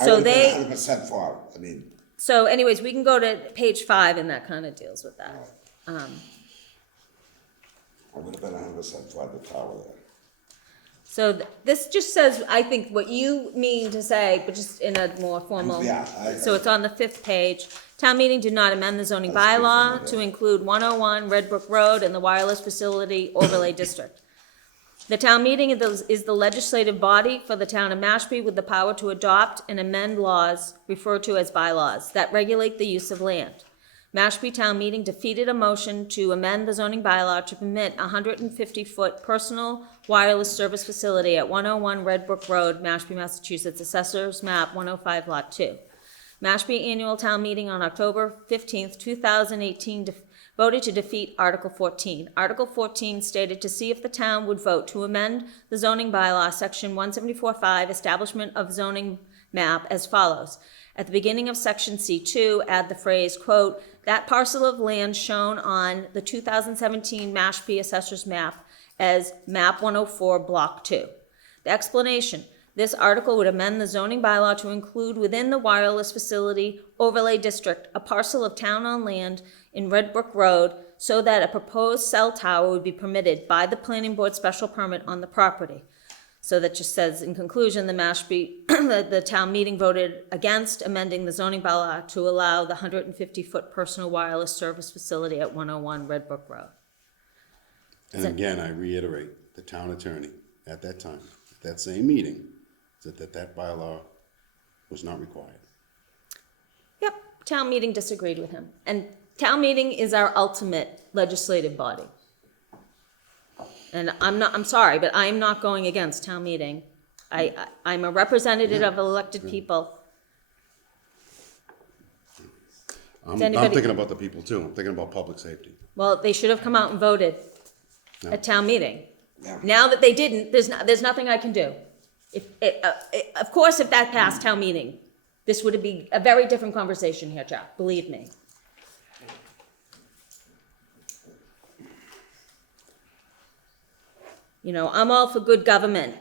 So I would they- have been 100% for it. I mean, So anyways, we can go to page 5, and that kind of deals with that. I would have been 100% for the tower there. So this just says, I think, what you mean to say, but just in a more formal. Yeah, So it's on the 5th page. Town meeting did not amend the zoning That's good bylaw for me, to yeah. include 101 Red Brook Road and the wireless facility overlay district. The town meeting is the legislative body for the town of Mashpee with the power to adopt and amend laws referred to as bylaws that regulate the use of land. Mashpee Town Meeting defeated a motion to amend the zoning bylaw to permit a 150-foot personal wireless service facility at 101 Red Brook Road, Mashpee, Massachusetts, Assessors Map 105, Lot 2. Mashpee Annual Town Meeting on October 15th, 2018 voted to defeat Article 14. Article 14 stated to see if the town would vote to amend the zoning bylaw, Section 174.5, Establishment of Zoning map as follows. At the beginning of section C2, add the phrase, quote, "that parcel of land shown on the 2017 Mashpee Assessor's Map as map 104, block 2. The explanation, this article would amend the zoning bylaw to include within the wireless facility overlay district a parcel of town-owned land in Red Brook Road so that a proposed cell tower would be permitted by the planning board special permit on the property." So that just says, in conclusion, the Mashpee, the town meeting voted against amending the zoning bylaw to allow the 150-foot personal wireless service facility at 101 Red Brook Road. And again, I reiterate, the town attorney at that time, at that same meeting, said that that bylaw was not required. Yep, town meeting disagreed with him. And town meeting is our ultimate legislative body. And I'm sorry, but I'm not going against town meeting. I'm a representative of elected people. I'm anybody- thinking about the people too. I'm thinking about public safety. Well, they should have come out and voted No. at town meeting. Yeah. Now that they didn't, there's nothing I can do. Of course, if that passed town meeting, this would be a very different conversation here, Jack, believe me. You know, I'm all for good government.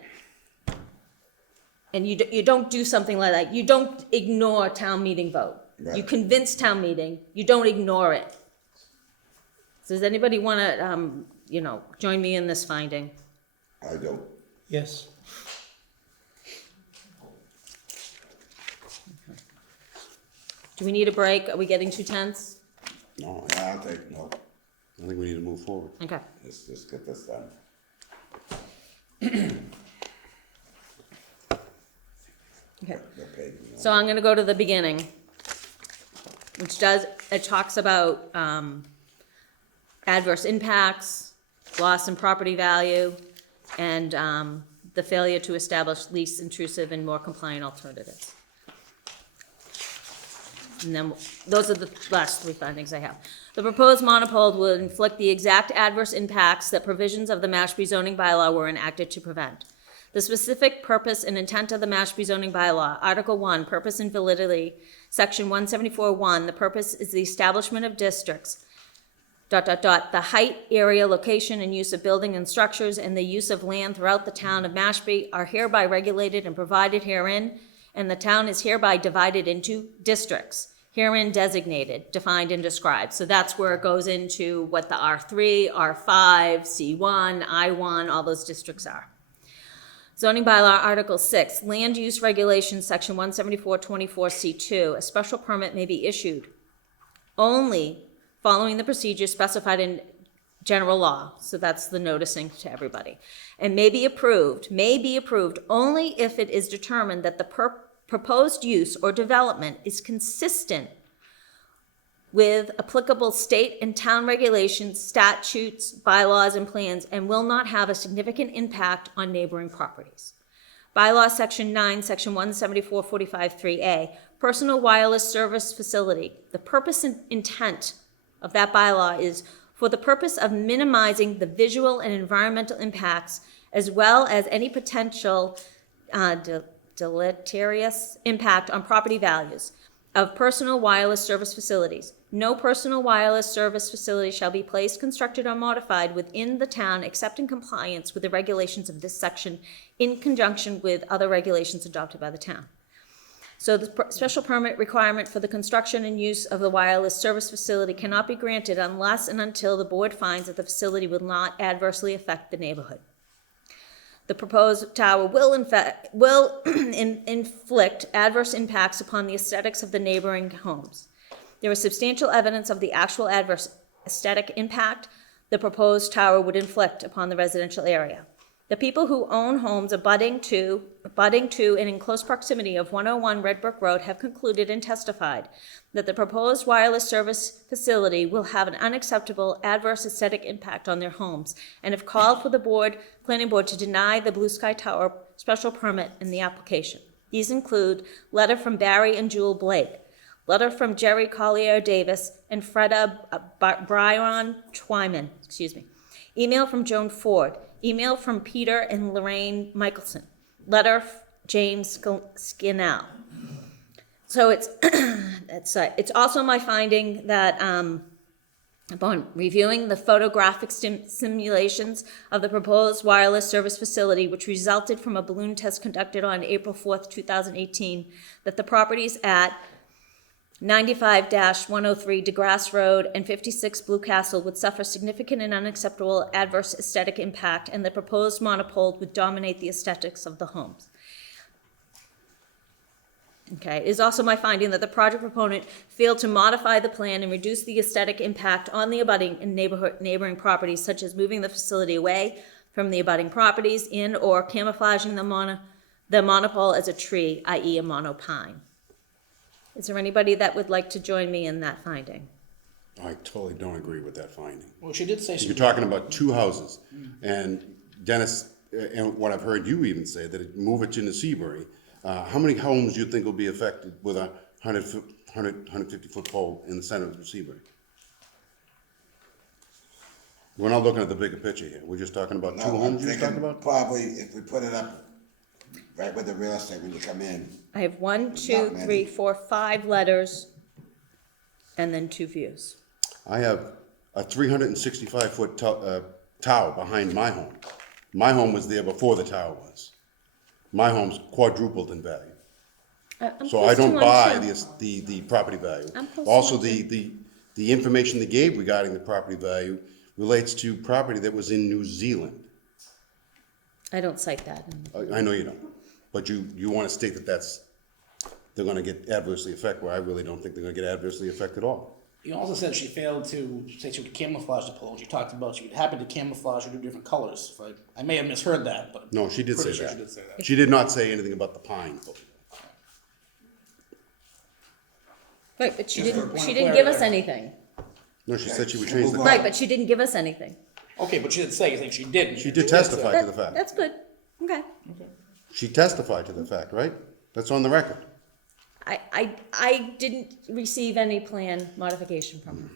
And you don't do something like that. You don't ignore town meeting vote. Right. You convince town meeting, you don't ignore it. Does anybody want to, join me in this finding? I don't. Yes. Do we need a break? Are we getting too tense? No, Yeah, I'll take, no, I think we need to move forward. Okay. let's just get this done. Okay. The page, So I'm gonna go to the beginning, it talks about, adverse impacts, loss in property value, and, the failure to establish least intrusive and more compliant alternatives. And then, those are the last three findings I have. The proposed monopole would inflict the exact adverse impacts that provisions of the Mashpee zoning bylaw were enacted to prevent. The specific purpose and intent of the Mashpee zoning bylaw, Article 1, Purpose and Validity, Section 174-1, the purpose is the establishment of districts, ... the height, area, location, and use of building and structures and the use of land throughout the town of Mashpee are hereby regulated and provided herein, and the town is hereby divided into districts, herein designated, defined, and described. So that's where it goes into what the R3, R5, C1, I1, all those districts are. Zoning bylaw, Article 6, Land Use Regulations, Section 174-24C2, a special permit may be issued only following the procedures specified in general law, so that's the noticing to everybody, and may be approved only if it is determined that the proposed use or development is consistent with applicable state and town regulations, statutes, bylaws, and plans, and will not have a significant impact on neighboring properties. Bylaw Section 9, Section 174-45-3A, Personal Wireless Service Facility. The purpose and intent of that bylaw is for the purpose of minimizing the visual and environmental impacts, as well as any potential deleterious impact on property values of personal wireless service facilities. No personal wireless service facility shall be placed, constructed, or modified within the town except in compliance with the regulations of this section in conjunction with other regulations adopted by the town. So the special permit requirement for the construction and use of the wireless service facility cannot be granted unless and until the board finds that the facility will not adversely affect the neighborhood. The proposed tower will inflict adverse impacts upon the aesthetics of the neighboring homes. There is substantial evidence of the actual adverse aesthetic impact the proposed tower would inflict upon the residential area. The people who own homes abutting to and in close proximity of 101 Red Brook Road have concluded and testified that the proposed wireless service facility will have an unacceptable adverse aesthetic impact on their homes and have called for the planning board to deny the Blue Sky Tower special permit in the application. These include letter from Barry and Jewel Blake, letter from Jerry Collier Davis and Freda Bryan Twyman, email from Joan Ford, email from Peter and Lorraine Michelson, letter James Skinnell, So it's also my finding that, upon reviewing the photographic simulations of the proposed wireless service facility, which resulted from a balloon test conducted on April 4th, 2018, that the properties at 95-103 DeGrasse Road and 56 Blue Castle would suffer significant and unacceptable adverse aesthetic impact, and the proposed monopole would dominate the aesthetics of the homes. Okay, it is also my finding that the project proponent failed to modify the plan and reduce the aesthetic impact on the abutting and neighboring properties, such as moving the facility away from the abutting properties in or camouflaging the monopole as a tree, i.e. a monopine. Is there anybody that would like to join me in that finding? I totally don't agree with that finding. Well, she did say she. You're talking about two houses, and Dennis, and what I've heard you even say, that it move it into Seabury. How many homes do you think will be affected with a 150-foot pole in the center of Seabury? We're not looking at the bigger picture here. We're just talking about two No, I'm homes you're thinking talking about? probably if we put it up right with the real estate when you come in. I have 1, 2, Not many. 3, 4, 5 letters, and then 2 views. I have a 365-foot tower behind my home. My home was there before the tower was. My home's quadrupled in value. I'm So I close to don't one, buy too. the property value. I'm close to Also, one, too. the information they gave regarding the property value relates to property that was in New Zealand. I don't cite that. I know you don't, but you want to state that they're gonna get adversely affected, where I really don't think they're gonna get adversely affected at all. You also said she failed to say she would camouflage the pole. She talked about she would happen to camouflage or do different colors. So I may have misheard that, but. No, she did say Pretty sure that. she did say that. She did not say anything about the pine. Right, but she Just for didn't, point she of didn't give us clarity. anything. No, she said she would Okay, change the. move on. Right, but she didn't give us anything. Okay, but she did say, you think she did. She did testify to the fact. That's good. Okay. She testified to the fact, right? That's on the record. I didn't receive any plan modification from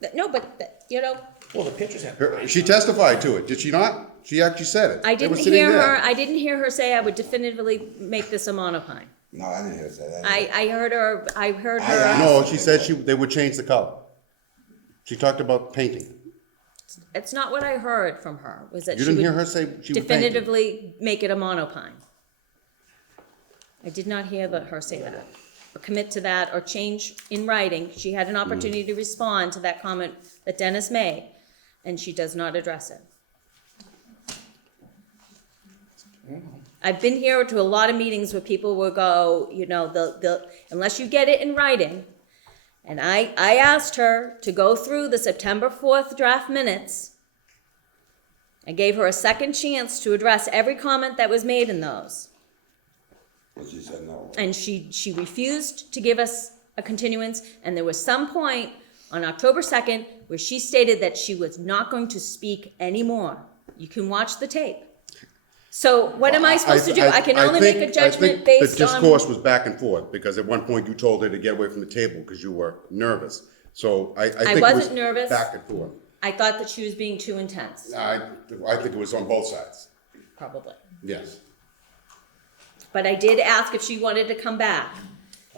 her. No, but, you know, Well, the pictures have. She testified to it, did she not? She actually said it. I It was didn't sitting hear there. her, I didn't hear her say I would definitively make this a monopine. No, I didn't hear her say that. I heard her, No, she said they would change the color. She talked about painting. it's not what I heard from her, was that You she didn't hear would her say she would paint it? definitively make it a monopine. I did not hear her say that, or commit to that, or change in writing. She had an opportunity to respond to that comment that Dennis made, and she does not address it. I've been here to a lot of meetings where people will go, you know, unless you get it in writing. And I asked her to go through the September 4th draft minutes. I gave her a second chance to address every comment that was made in those. And she said no. And she refused to give us a continuance, and there was some point on October 2nd where she stated that she was not going to speak anymore. You can watch the tape. So what am I supposed to do? I can only make a judgment based The on. discourse was back and forth, because at one point you told her to get away from the table because you were nervous. So I think it was wasn't nervous. back and forth. I thought that she was being too intense, I think it was on both sides, probably. yes. But I did ask if she wanted to come back.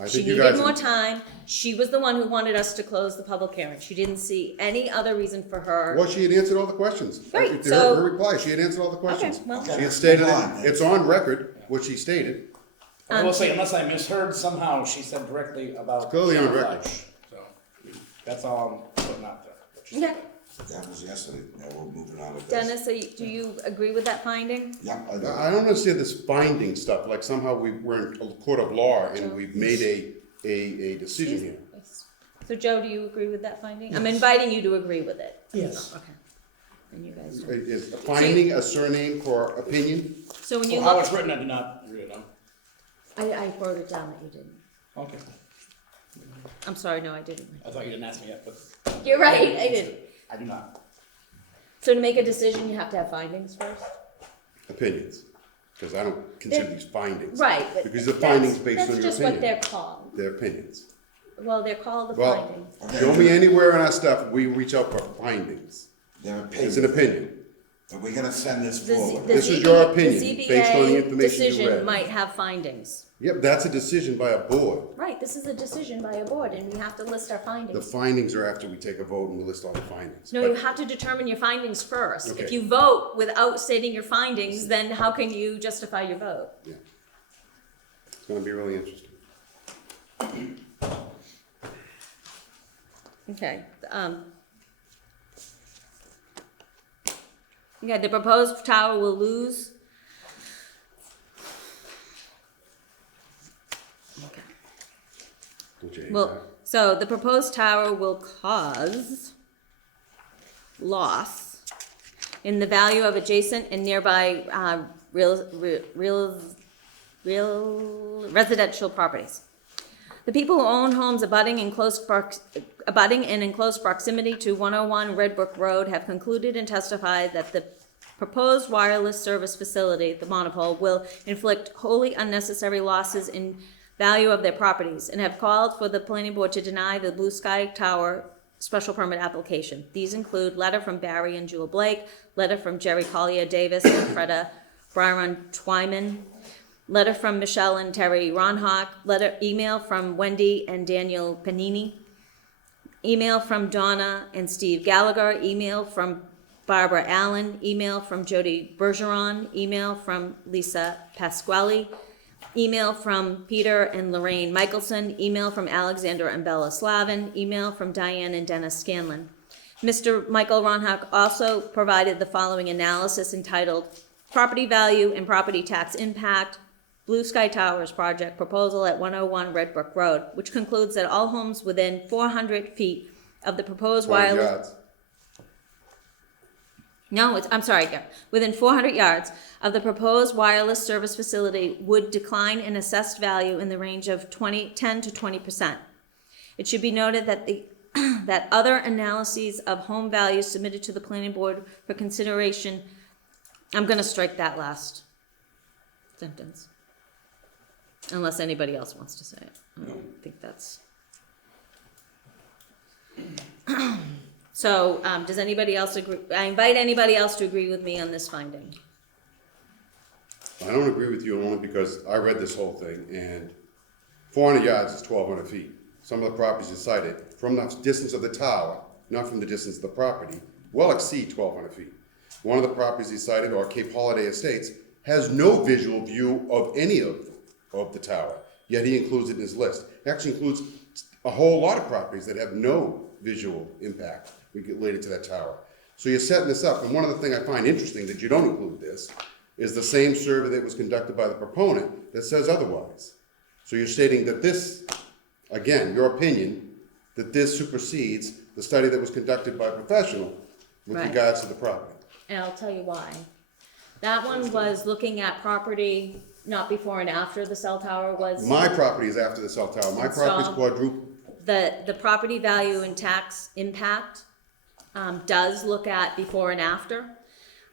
I She think you needed guys. more time. She was the one who wanted us to close the public hearing. She didn't see any other reason for her. Well, she had answered all the questions. Right, Her so- reply, she had answered all the questions. Okay, well- She had stated Move it, on. it's on record, what she stated. I will say, unless I misheard somehow, she said directly about. clearly on record. camouflage. So, that's all I'm putting out there. What she said. Okay. That was yesterday. Now we're moving on with this. Dennis, do you agree with that finding? Yeah, I do. I don't understand this binding stuff, like somehow we're in a court of law and we've made a decision here. So Joe, do you agree with that finding? I'm inviting you to agree with it. Yes. Okay. And you guys do. Is finding a surname for opinion? So when you Well, how look, it's written, I do not agree with them. I wrote it down that you didn't. Okay. I'm sorry, no, I didn't. I thought you didn't ask me yet, but You're right, I didn't. I do not. So to make a decision, you have to have findings first? Opinions, because I don't consider these findings. Right, but Because the findings based on that's your just what they're opinion. called. They're opinions. Well, they're called the Well, findings. show me anywhere in our stuff, we reach out for findings. Their It's an opinion. opinion. But we're gonna send this The Z- forward. the This is ZB your opinion, the based on the ZBA information you decision read. might have findings. Yep, that's a decision by a board. Right, this is a decision by a board, and we have to list our The findings. findings are after we take a vote and we list all the findings. No, But- you have to determine your findings first. If Okay. you vote without stating your findings, then how can you justify your vote? Yeah. It's gonna be really interesting. Okay, okay, the proposed tower will lose. Okay. Don't you hate Well, that? so the proposed tower will cause loss in the value of adjacent and nearby residential properties. The people who own homes abutting in close proximity to 101 Red Brook Road have concluded and testified that the proposed wireless service facility, the monopole, will inflict wholly unnecessary losses in value of their properties and have called for the planning board to deny the Blue Sky Tower special permit application. These include letter from Barry and Jewel Blake, letter from Jerry Collier Davis and Freda Byron Twyman, letter from Michelle and Terry Ronhock, email from Wendy and Daniel Panini, email from Donna and Steve Gallagher, email from Barbara Allen, email from Jody Bergeron, email from Lisa Pasquale, email from Peter and Lorraine Michelson, email from Alexander and Bella Slavin, email from Diane and Dennis Scanlon. Mr. Michael Ronhock also provided the following analysis entitled Property Value and Property Tax Impact, Blue Sky Towers Project Proposal at 101 Red Brook Road, which concludes that all homes within 400 feet of the proposed 400 wireless... yards. No, I'm sorry, Gary. Within 400 yards of the proposed wireless service facility would decline in assessed value in the range of 10 to 20%. It should be noted that that other analyses of home values submitted to the planning board for consideration, I'm going to strike that last sentence. Unless anybody else wants to say it. I don't think that's... So, does anybody else agree? I invite anybody else to agree with me on this finding. I don't agree with you only because I read this whole thing and 400 yards is 1,200 feet. Some of the properties you cited, from the distance of the tower, not from the distance of the property, well exceed 1,200 feet. One of the properties he cited, or Cape Holiday Estates, has no visual view of any of the tower, yet he includes it in his list. He actually includes a whole lot of properties that have no visual impact related to that tower. So you're setting this up, and one of the things I find interesting that you don't include this is the same survey that was conducted by the proponent that says otherwise. So you're stating that this, again, your opinion, that this supersedes the study that was conducted by a professional with Right. regards to the property. And I'll tell you why. That one was looking at property not before and after the cell tower was... My property is after the cell tower. My property is Installed. quadruple. The property value and tax impact does look at before and after.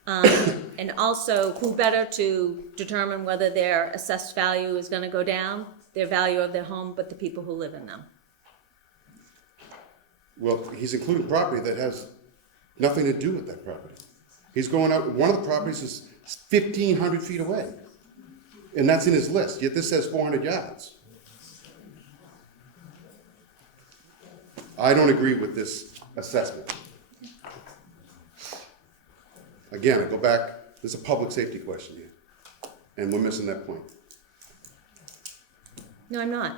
And also, who better to determine whether their assessed value is gonna go down, their value of their home, but the people who live in them. Well, he's including property that has nothing to do with that property. He's going out, one of the properties is 1,500 feet away. And that's in his list, yet this says 400 yards. I don't agree with this assessment. Again, I go back, there's a public safety question here, and we're missing that point. No, I'm not.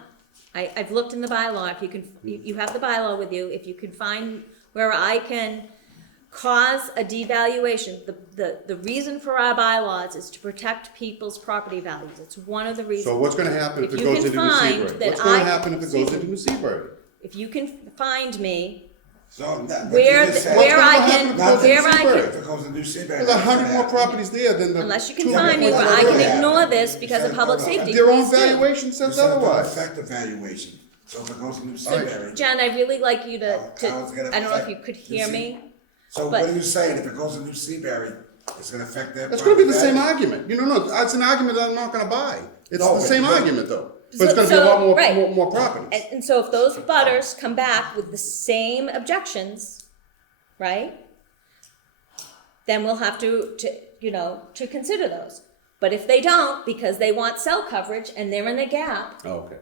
I've looked in the bylaw, if you can, you have the bylaw with you, if you can find where I can cause a devaluation. The reason for our bylaws is to protect people's property values. It's one of the reasons. So what's gonna happen if If it you goes can into New find Seabury? that What's gonna I- happen if it goes into New Seabury? If you can find me So, what where, you just said- where I What's gonna can, happen Not where New I Seabury? can, If it goes to New Seabury. There's 100 more properties there than the. unless you can two find me, that but were I can there. ignore this because of public safety. Their own Please do. valuation You says said it don't otherwise. affect the valuation, so if it goes to New All right. Seabury. Jen, I'd really like you to, I was gonna I don't know if affect you could New hear Seabury. me. So but- what are you saying, if it goes to New Seabury, it's gonna affect their. It's gonna be the property same value? argument. You know, no, it's an argument that I'm not gonna buy. It's No, the but- same but- argument though. But it's So- gonna be a lot more, right. more properties. And so if those butters come back with the same objections, right? then we'll have to consider those. But if they don't, because they want cell coverage and they're in a gap, Oh, okay.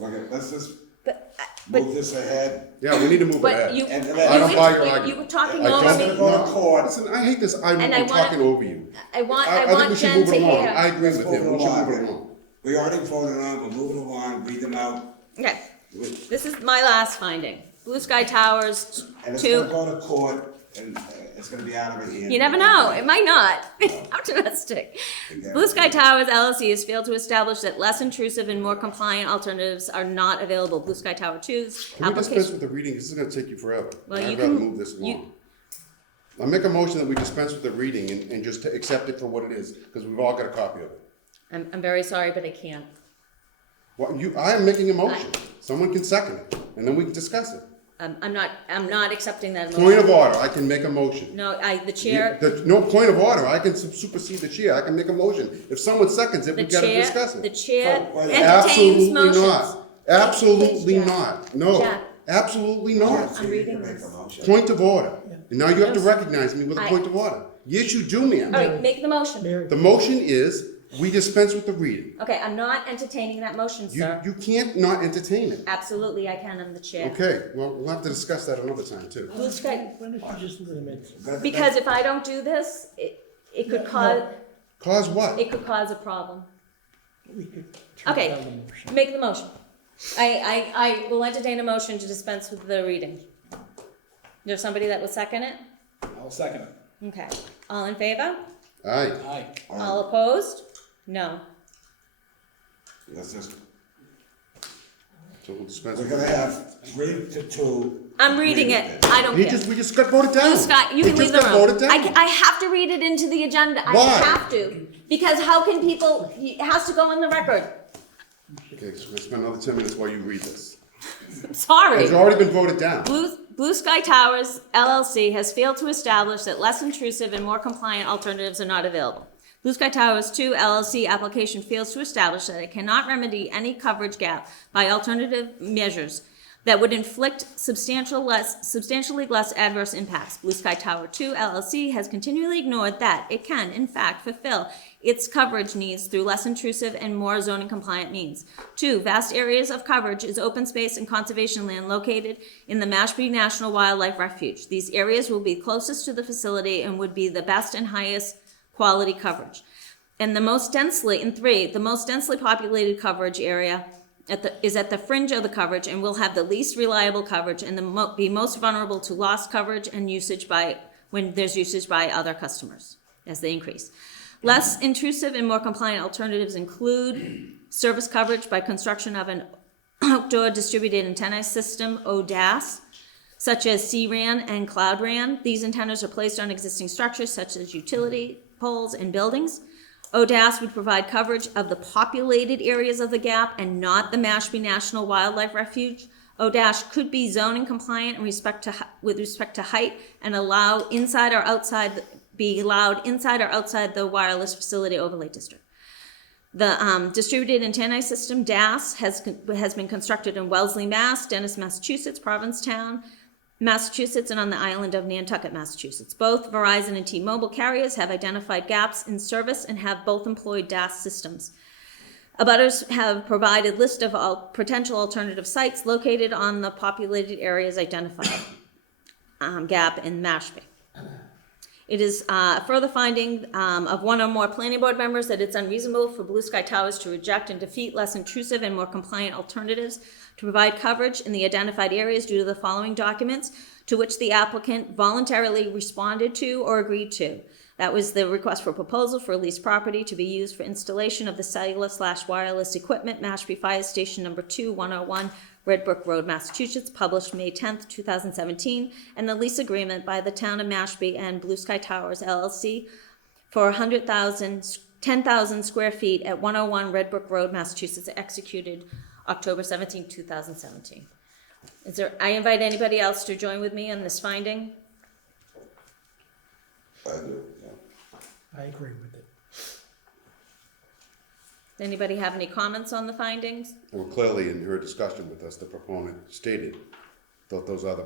Okay, let's just but move this ahead. Yeah, we need to move but ahead. you, And I don't buy your you argument. were talking I over don't me. Gonna go to court. Listen, I hate this. I'm And I wanna- talking over you. I want I think we should Jen move to it along. hear. I agree with Let's him. We move it should move it along. along. We already voted on, we're moving along, read them out. Okay, this is my last finding. Blue Sky Towers, And it's 2. gonna go to court, and it's gonna be out of our hands. You never know. It might not. Optimistic. Okay. Blue Sky Towers LLC has failed to establish that less intrusive and more compliant alternatives are not available. Blue Sky Tower 2's Can we dispense application. with the reading? This is gonna take you forever. Well, you I'd rather can- move this you- along. I'll make a motion that we dispense with the reading and just accept it for what it is, because we've all got a copy of it. I'm very sorry, but I can't. I am making a motion. Someone can second it, and then we can discuss it. I'm not accepting that motion. Point of order, I can make a motion. No, the chair, No point of order, I can supersede the chair, I can make a motion. If someone seconds it, the we gotta chair, discuss the it. chair Oh, wait. entertains Absolutely motions. not. Absolutely Jack. not. No, Jack. absolutely Jack. not. I'm reading You can make this. a motion. Point of order. And now you have to Yes. recognize me with a I- point of order. Yes, you do, All ma'am. right, make the motion. Mary, The motion is, we dispense with the reading. Okay, I'm not entertaining that motion, sir. You can't not entertain it. Absolutely, I can. I'm the chair. Okay, well, we'll have to discuss that another time too. Blue Sky, why don't you just limit? because if I don't do this, it could cause, Cause what? it could cause a problem. We could turn Okay. down the motion. Make the motion. I will entertain a motion to dispense with the reading. There's somebody that will second it? I'll second it. Okay. All in favor? Aye. Aye. All opposed? No. Let's just, So we'll dispense we're with gonna it. have 3-2. I'm reading it. I don't care. We just got voted down. Blue Sky, you It can leave just the got room. voted down. I have to read it into the agenda. I Why? have to. Because how can people, it has to go in the record. Okay, so we'll spend another 10 minutes while you read this. I'm sorry. It's already been voted down. Blue Sky Towers LLC has failed to establish that less intrusive and more compliant alternatives are not available. Blue Sky Towers 2 LLC application fails to establish that it cannot remedy any coverage gap by alternative measures that would inflict substantially less adverse impacts. Blue Sky Tower 2 LLC has continually ignored that it can, in fact, fulfill its coverage needs through less intrusive and more zoning compliant means. 2, vast areas of coverage is open space and conservation land located in the Mashpee National Wildlife Refuge. These areas will be closest to the facility and would be the best and highest quality coverage. And the most densely populated coverage area is at the fringe of the coverage and will have the least reliable coverage and be most vulnerable to lost coverage and when there's usage by other customers as they increase. Less intrusive and more compliant alternatives include service coverage by construction of an outdoor distributed antenna system, ODAS, such as C-RAN and Cloud RAN. These antennas are placed on existing structures such as utility poles and buildings. ODAS would provide coverage of the populated areas of the gap and not the Mashpee National Wildlife Refuge. ODAS could be zoning compliant with respect to height and be allowed inside or outside the wireless facility overlay district. The distributed antenna system, DAS, has been constructed in Wellesley, Mass., Dennis, Massachusetts, Provincetown, Massachusetts, and on the island of Nantucket, Massachusetts. Both Verizon and T-Mobile carriers have identified gaps in service and have both employed DAS systems. Abutters have provided list of all potential alternative sites located on the populated areas identified. Gap in Mashpee. It is further finding of one or more planning board members that it's unreasonable for Blue Sky Towers to reject and defeat less intrusive and more compliant alternatives to provide coverage in the identified areas due to the following documents to which the applicant voluntarily responded to or agreed to. That was the request for proposal for leased property to be used for installation of the cellular/wireless equipment, Mashpee Fire Station Number 2, 101, Red Brook Road, Massachusetts, published May 10th, 2017, and the lease agreement by the town of Mashpee and Blue Sky Towers LLC for 10,000 square feet at 101 Red Brook Road, Massachusetts, executed October 17th, 2017. I invite anybody else to join with me in this finding. I agree with it. Anybody have any comments on the findings? Well, clearly in her discussion with us, the proponent stated that those other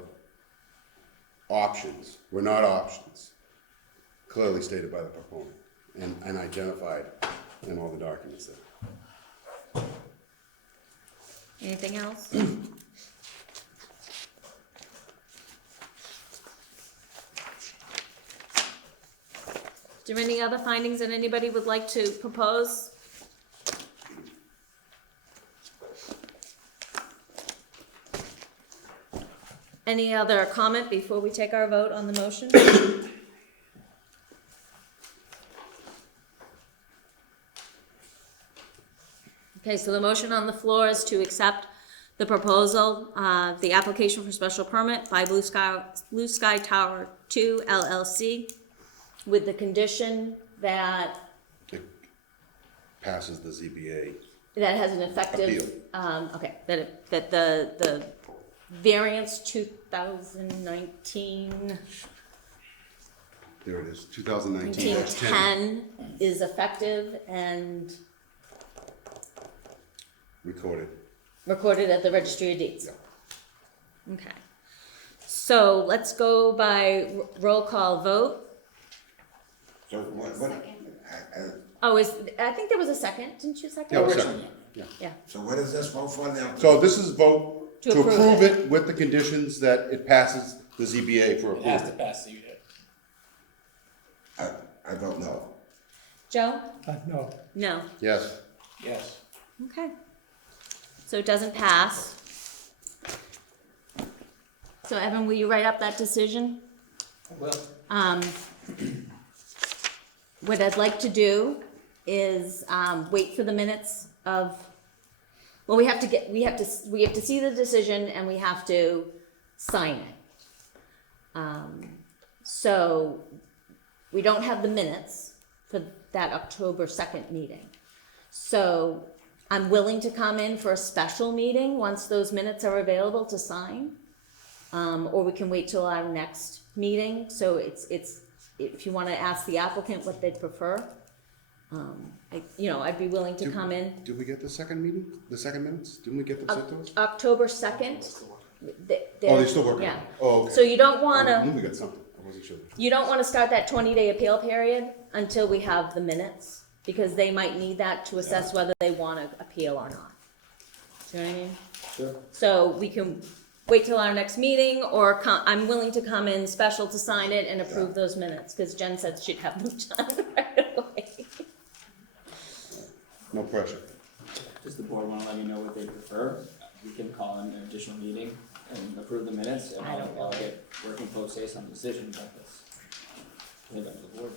options were not options. clearly stated by the proponent and identified in all the documents there. Anything else? Is there any other findings that anybody would like to propose? Any other comment before we take our vote on the motion? Okay, so the motion on the floor is to accept the proposal, the application for special permit by Blue Sky Tower 2 LLC with the condition that It passes the ZBA. that has an effective, okay, that the variance 2019 There it is, 2019-10. 10 is effective and recorded at the registry of deeds. Okay. So let's go by roll call vote. So what, Oh, I think there was a second, didn't you second? Yeah, we're second. Yeah. so what is this vote for now? So this is vote To to approve approve it. it with the conditions that it passes the ZBA for It has to approval. pass the unit. I vote no. Joe? No. No. Yes. Yes. Okay. So it doesn't pass. So Evan, will you write up that decision? Well, What I'd like to do is wait for the minutes of. Well, we have to see the decision and we have to sign it. So we don't have the minutes for that October 2nd meeting. So I'm willing to come in for a special meeting once those minutes are available to sign. Or we can wait till our next meeting. So it's if you want to ask the applicant what they'd prefer, I'd be willing to come in. Did we get the second meeting, the second minutes? Didn't we get them sent to us? October 2nd. Oh, they're still working on Yeah. it? Oh, okay. So you don't I want knew to, we got something, I wasn't sure. you don't want to start that 20-day appeal period until we have the minutes, because they might need that to assess whether they want to appeal or not. See what I mean? sure. So we can wait till our next meeting, or I'm willing to come in special to sign it and approve those minutes, because Jen said she'd have them done right away. No pressure. Does the board wanna let me know what they prefer? We can call in an additional meeting and approve the minutes, and I don't I'll know. get working post haste on the decision, but that's really up to the board.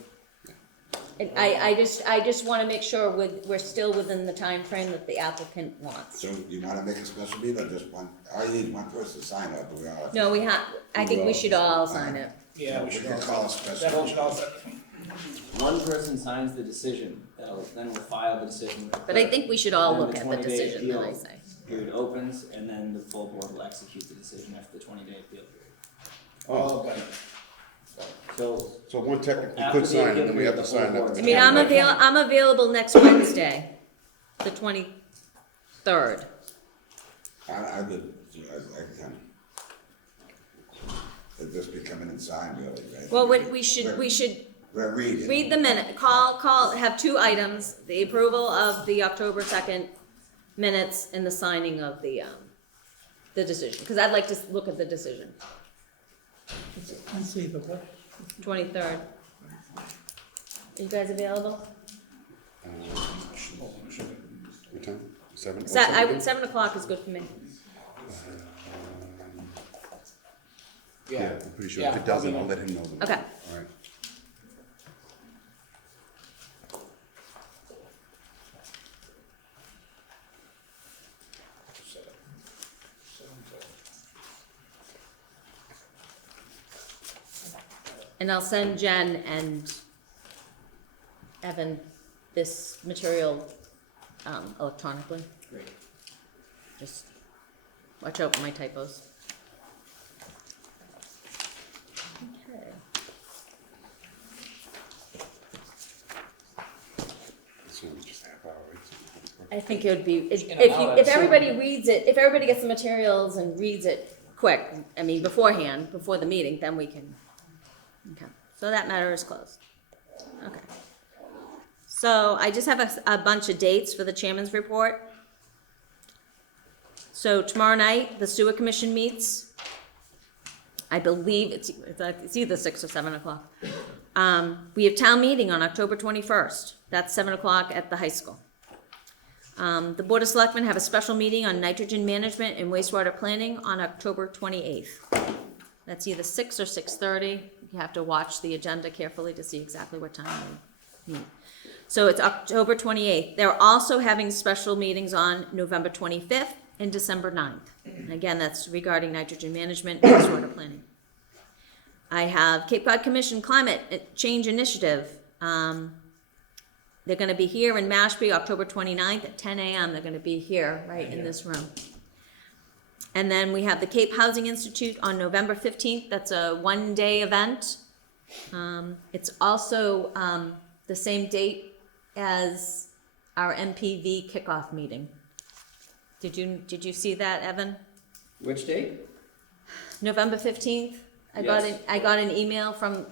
And I just want to make sure we're still within the time frame that the applicant wants. So you wanna make a special meeting or just one, all you need one person to sign it, but we all. No, I think we should all sign it. Yeah, We can call a special. Definitely should also. One person signs the decision, then we'll file the decision with the But I clerk. think we should all Then look the at the 20-day decision that I appeal say. Period opens, and then the full board will execute the decision after the 20-day appeal period. Oh, okay. So, So one technically After could the sign, appeal and then we have to period, sign the that. whole I mean, I'm available next Wednesday, the 23rd. I would, I can. It'd just be coming and sign really, right? Well, we should We're reading. read the minute, have two items, the approval of the October 2nd minutes and the signing of the decision, because I'd like to look at the decision, Let's see the what? 23rd. Are you guys available? What time? 7? 7 o'clock is good for me. Yeah, I'm pretty sure. Yeah, If it doesn't, I'll let him know. then. Okay. All right. And I'll send Jen and Evan this material electronically. great. Just watch out for my typos. Okay. It's only just a half hour, right? I think it would be, In an hour, if so- everybody reads it, if everybody gets the materials and reads it quick, I mean beforehand, before the meeting, then we can. Okay, so that matter is closed. Okay. So I just have a bunch of dates for the chairman's report. So tomorrow night, the sewer commission meets. I believe it's either 6 or 7 o'clock. We have town meeting on October 21st. That's 7 o'clock at the high school. The Board of Selectmen have a special meeting on nitrogen management and wastewater planning on October 28th. That's either 6 or 6:30. You have to watch the agenda carefully to see exactly what time we meet. So it's October 28th. They're also having special meetings on November 25th and December 9th. And again, that's regarding nitrogen management and wastewater planning. I have Cape Cod Commission Climate Change Initiative. They're gonna be here in Mashpee, October 29th at 10 a.m. They're gonna be here, right in this room. And then we have the Cape Housing Institute on November 15th. That's a one-day event. It's also the same date as our MPV kickoff meeting. Did you see that, Evan? Which date? November 15th. I got an email from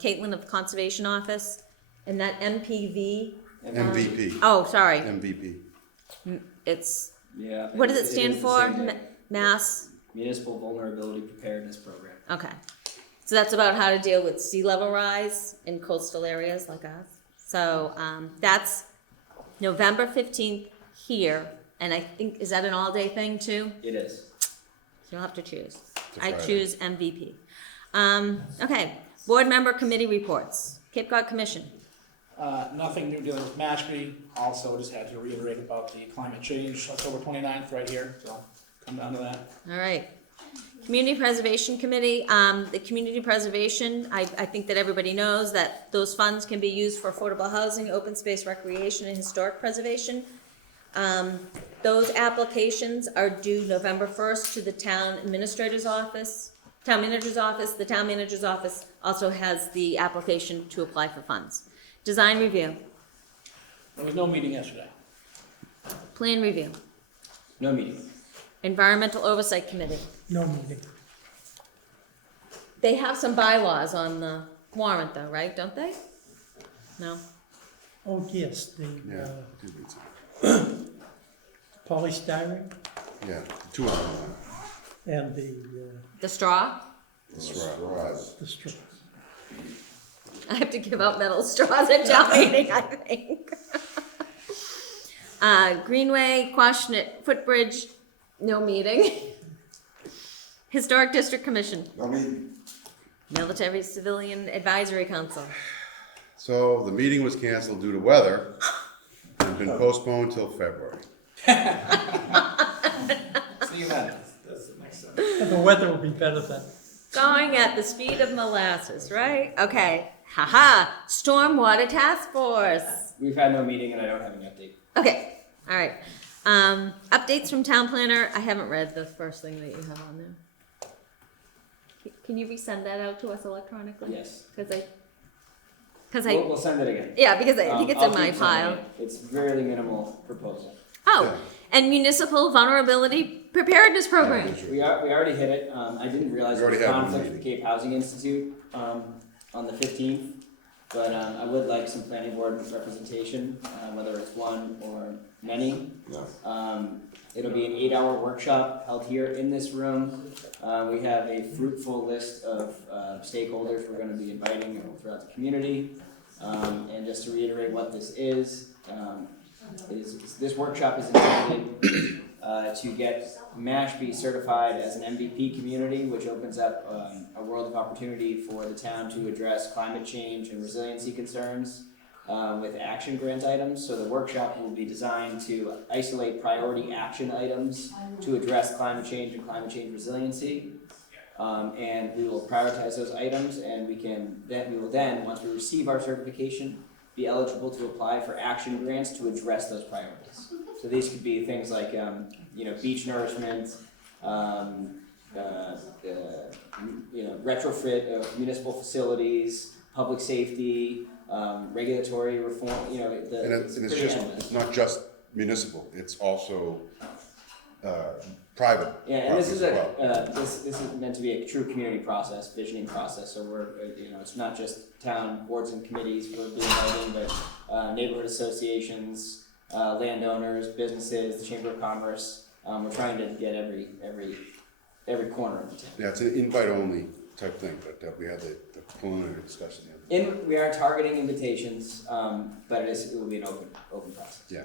Caitlin of the Conservation Office, and that MPV. MVP. Oh, sorry. MVP. It's, Yeah. what does it stand is the for? same day. Mass. Municipal Vulnerability Preparedness Program. Okay. So that's about how to deal with sea level rise in coastal areas like us. So that's November 15th here, and I think, is that an all-day thing too? It is. You'll have to choose. It's a I Friday. choose MVP. Okay, board member committee reports. Cape Cod Commission. Nothing new dealing with Mashpee. Also, just had to reiterate about the climate change, October 29th, right here, so come down to that. All right. Community Preservation Committee, the community preservation, I think that everybody knows that those funds can be used for affordable housing, open space recreation, and historic preservation. Those applications are due November 1st to the town administrator's office, town manager's office. The town manager's office also has the application to apply for funds. Design review, There was no meeting yesterday. plan review, No meeting. environmental oversight committee. No meeting. They have some bylaws on the warrant though, right? Don't they? No? Oh, yes, the Yeah. polystyrene Yeah. 2 of them. and The straw? That's right. the straws. I have to give out metal straws at town meeting, I think. Greenway, Quashnet Footbridge, no meeting. Historic District Commission, I mean, Military Civilian Advisory Council. So the meeting was canceled due to weather and been postponed till February. See you then. And the weather will be better then. Going at the speed of molasses, right? Okay, haha, Stormwater Task Force. We've had no meeting and I don't have any update. Okay, all right. Updates from town planner. I haven't read the first thing that you have on there. Can you resend that out to us electronically? Yes. Because We'll send it again. yeah, because I think it's I'll in my keep sending pile. it. It's very minimal proposal. Oh, and municipal vulnerability preparedness program. We already hit it. I didn't realize We there already was had one conflict with meeting. Cape Housing Institute on the 15th. But I would like some planning board representation, whether it's one or many. no. It'll be an 8-hour workshop held here in this room. We have a fruitful list of stakeholders we're going to be inviting throughout the community. And just to reiterate what this is this workshop is intended to get Mashpee certified as an MVP community, which opens up a world of opportunity for the town to address climate change and resiliency concerns with action grant items. So the workshop will be designed to isolate priority action items to address climate change and climate change resiliency. And we will prioritize those items, and we will then, once we receive our certification, be eligible to apply for action grants to address those priorities. So these could be things like, beach nourishment, retrofit of municipal facilities, public safety, regulatory reform. And it's pretty just, endless. it's not just municipal, it's also private Yeah, and this properties is as well. this is meant to be a true community process, visioning process, so we're, it's not just town boards and committees we're being inviting, but neighborhood associations, landowners, businesses, the Chamber of Commerce, we're trying to get every corner of the town. Yeah, it's an invite-only type thing, but we had the preliminary discussion the other day. We are targeting invitations, but it will be an open process. Yeah.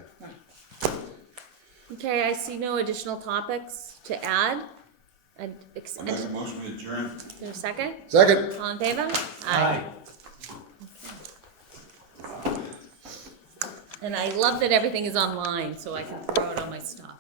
Okay, I see no additional topics to add. I make a motion to adjourn. Is there a second? Second. All in favor? Aye. And I love that everything is online, so I can throw out all my stuff.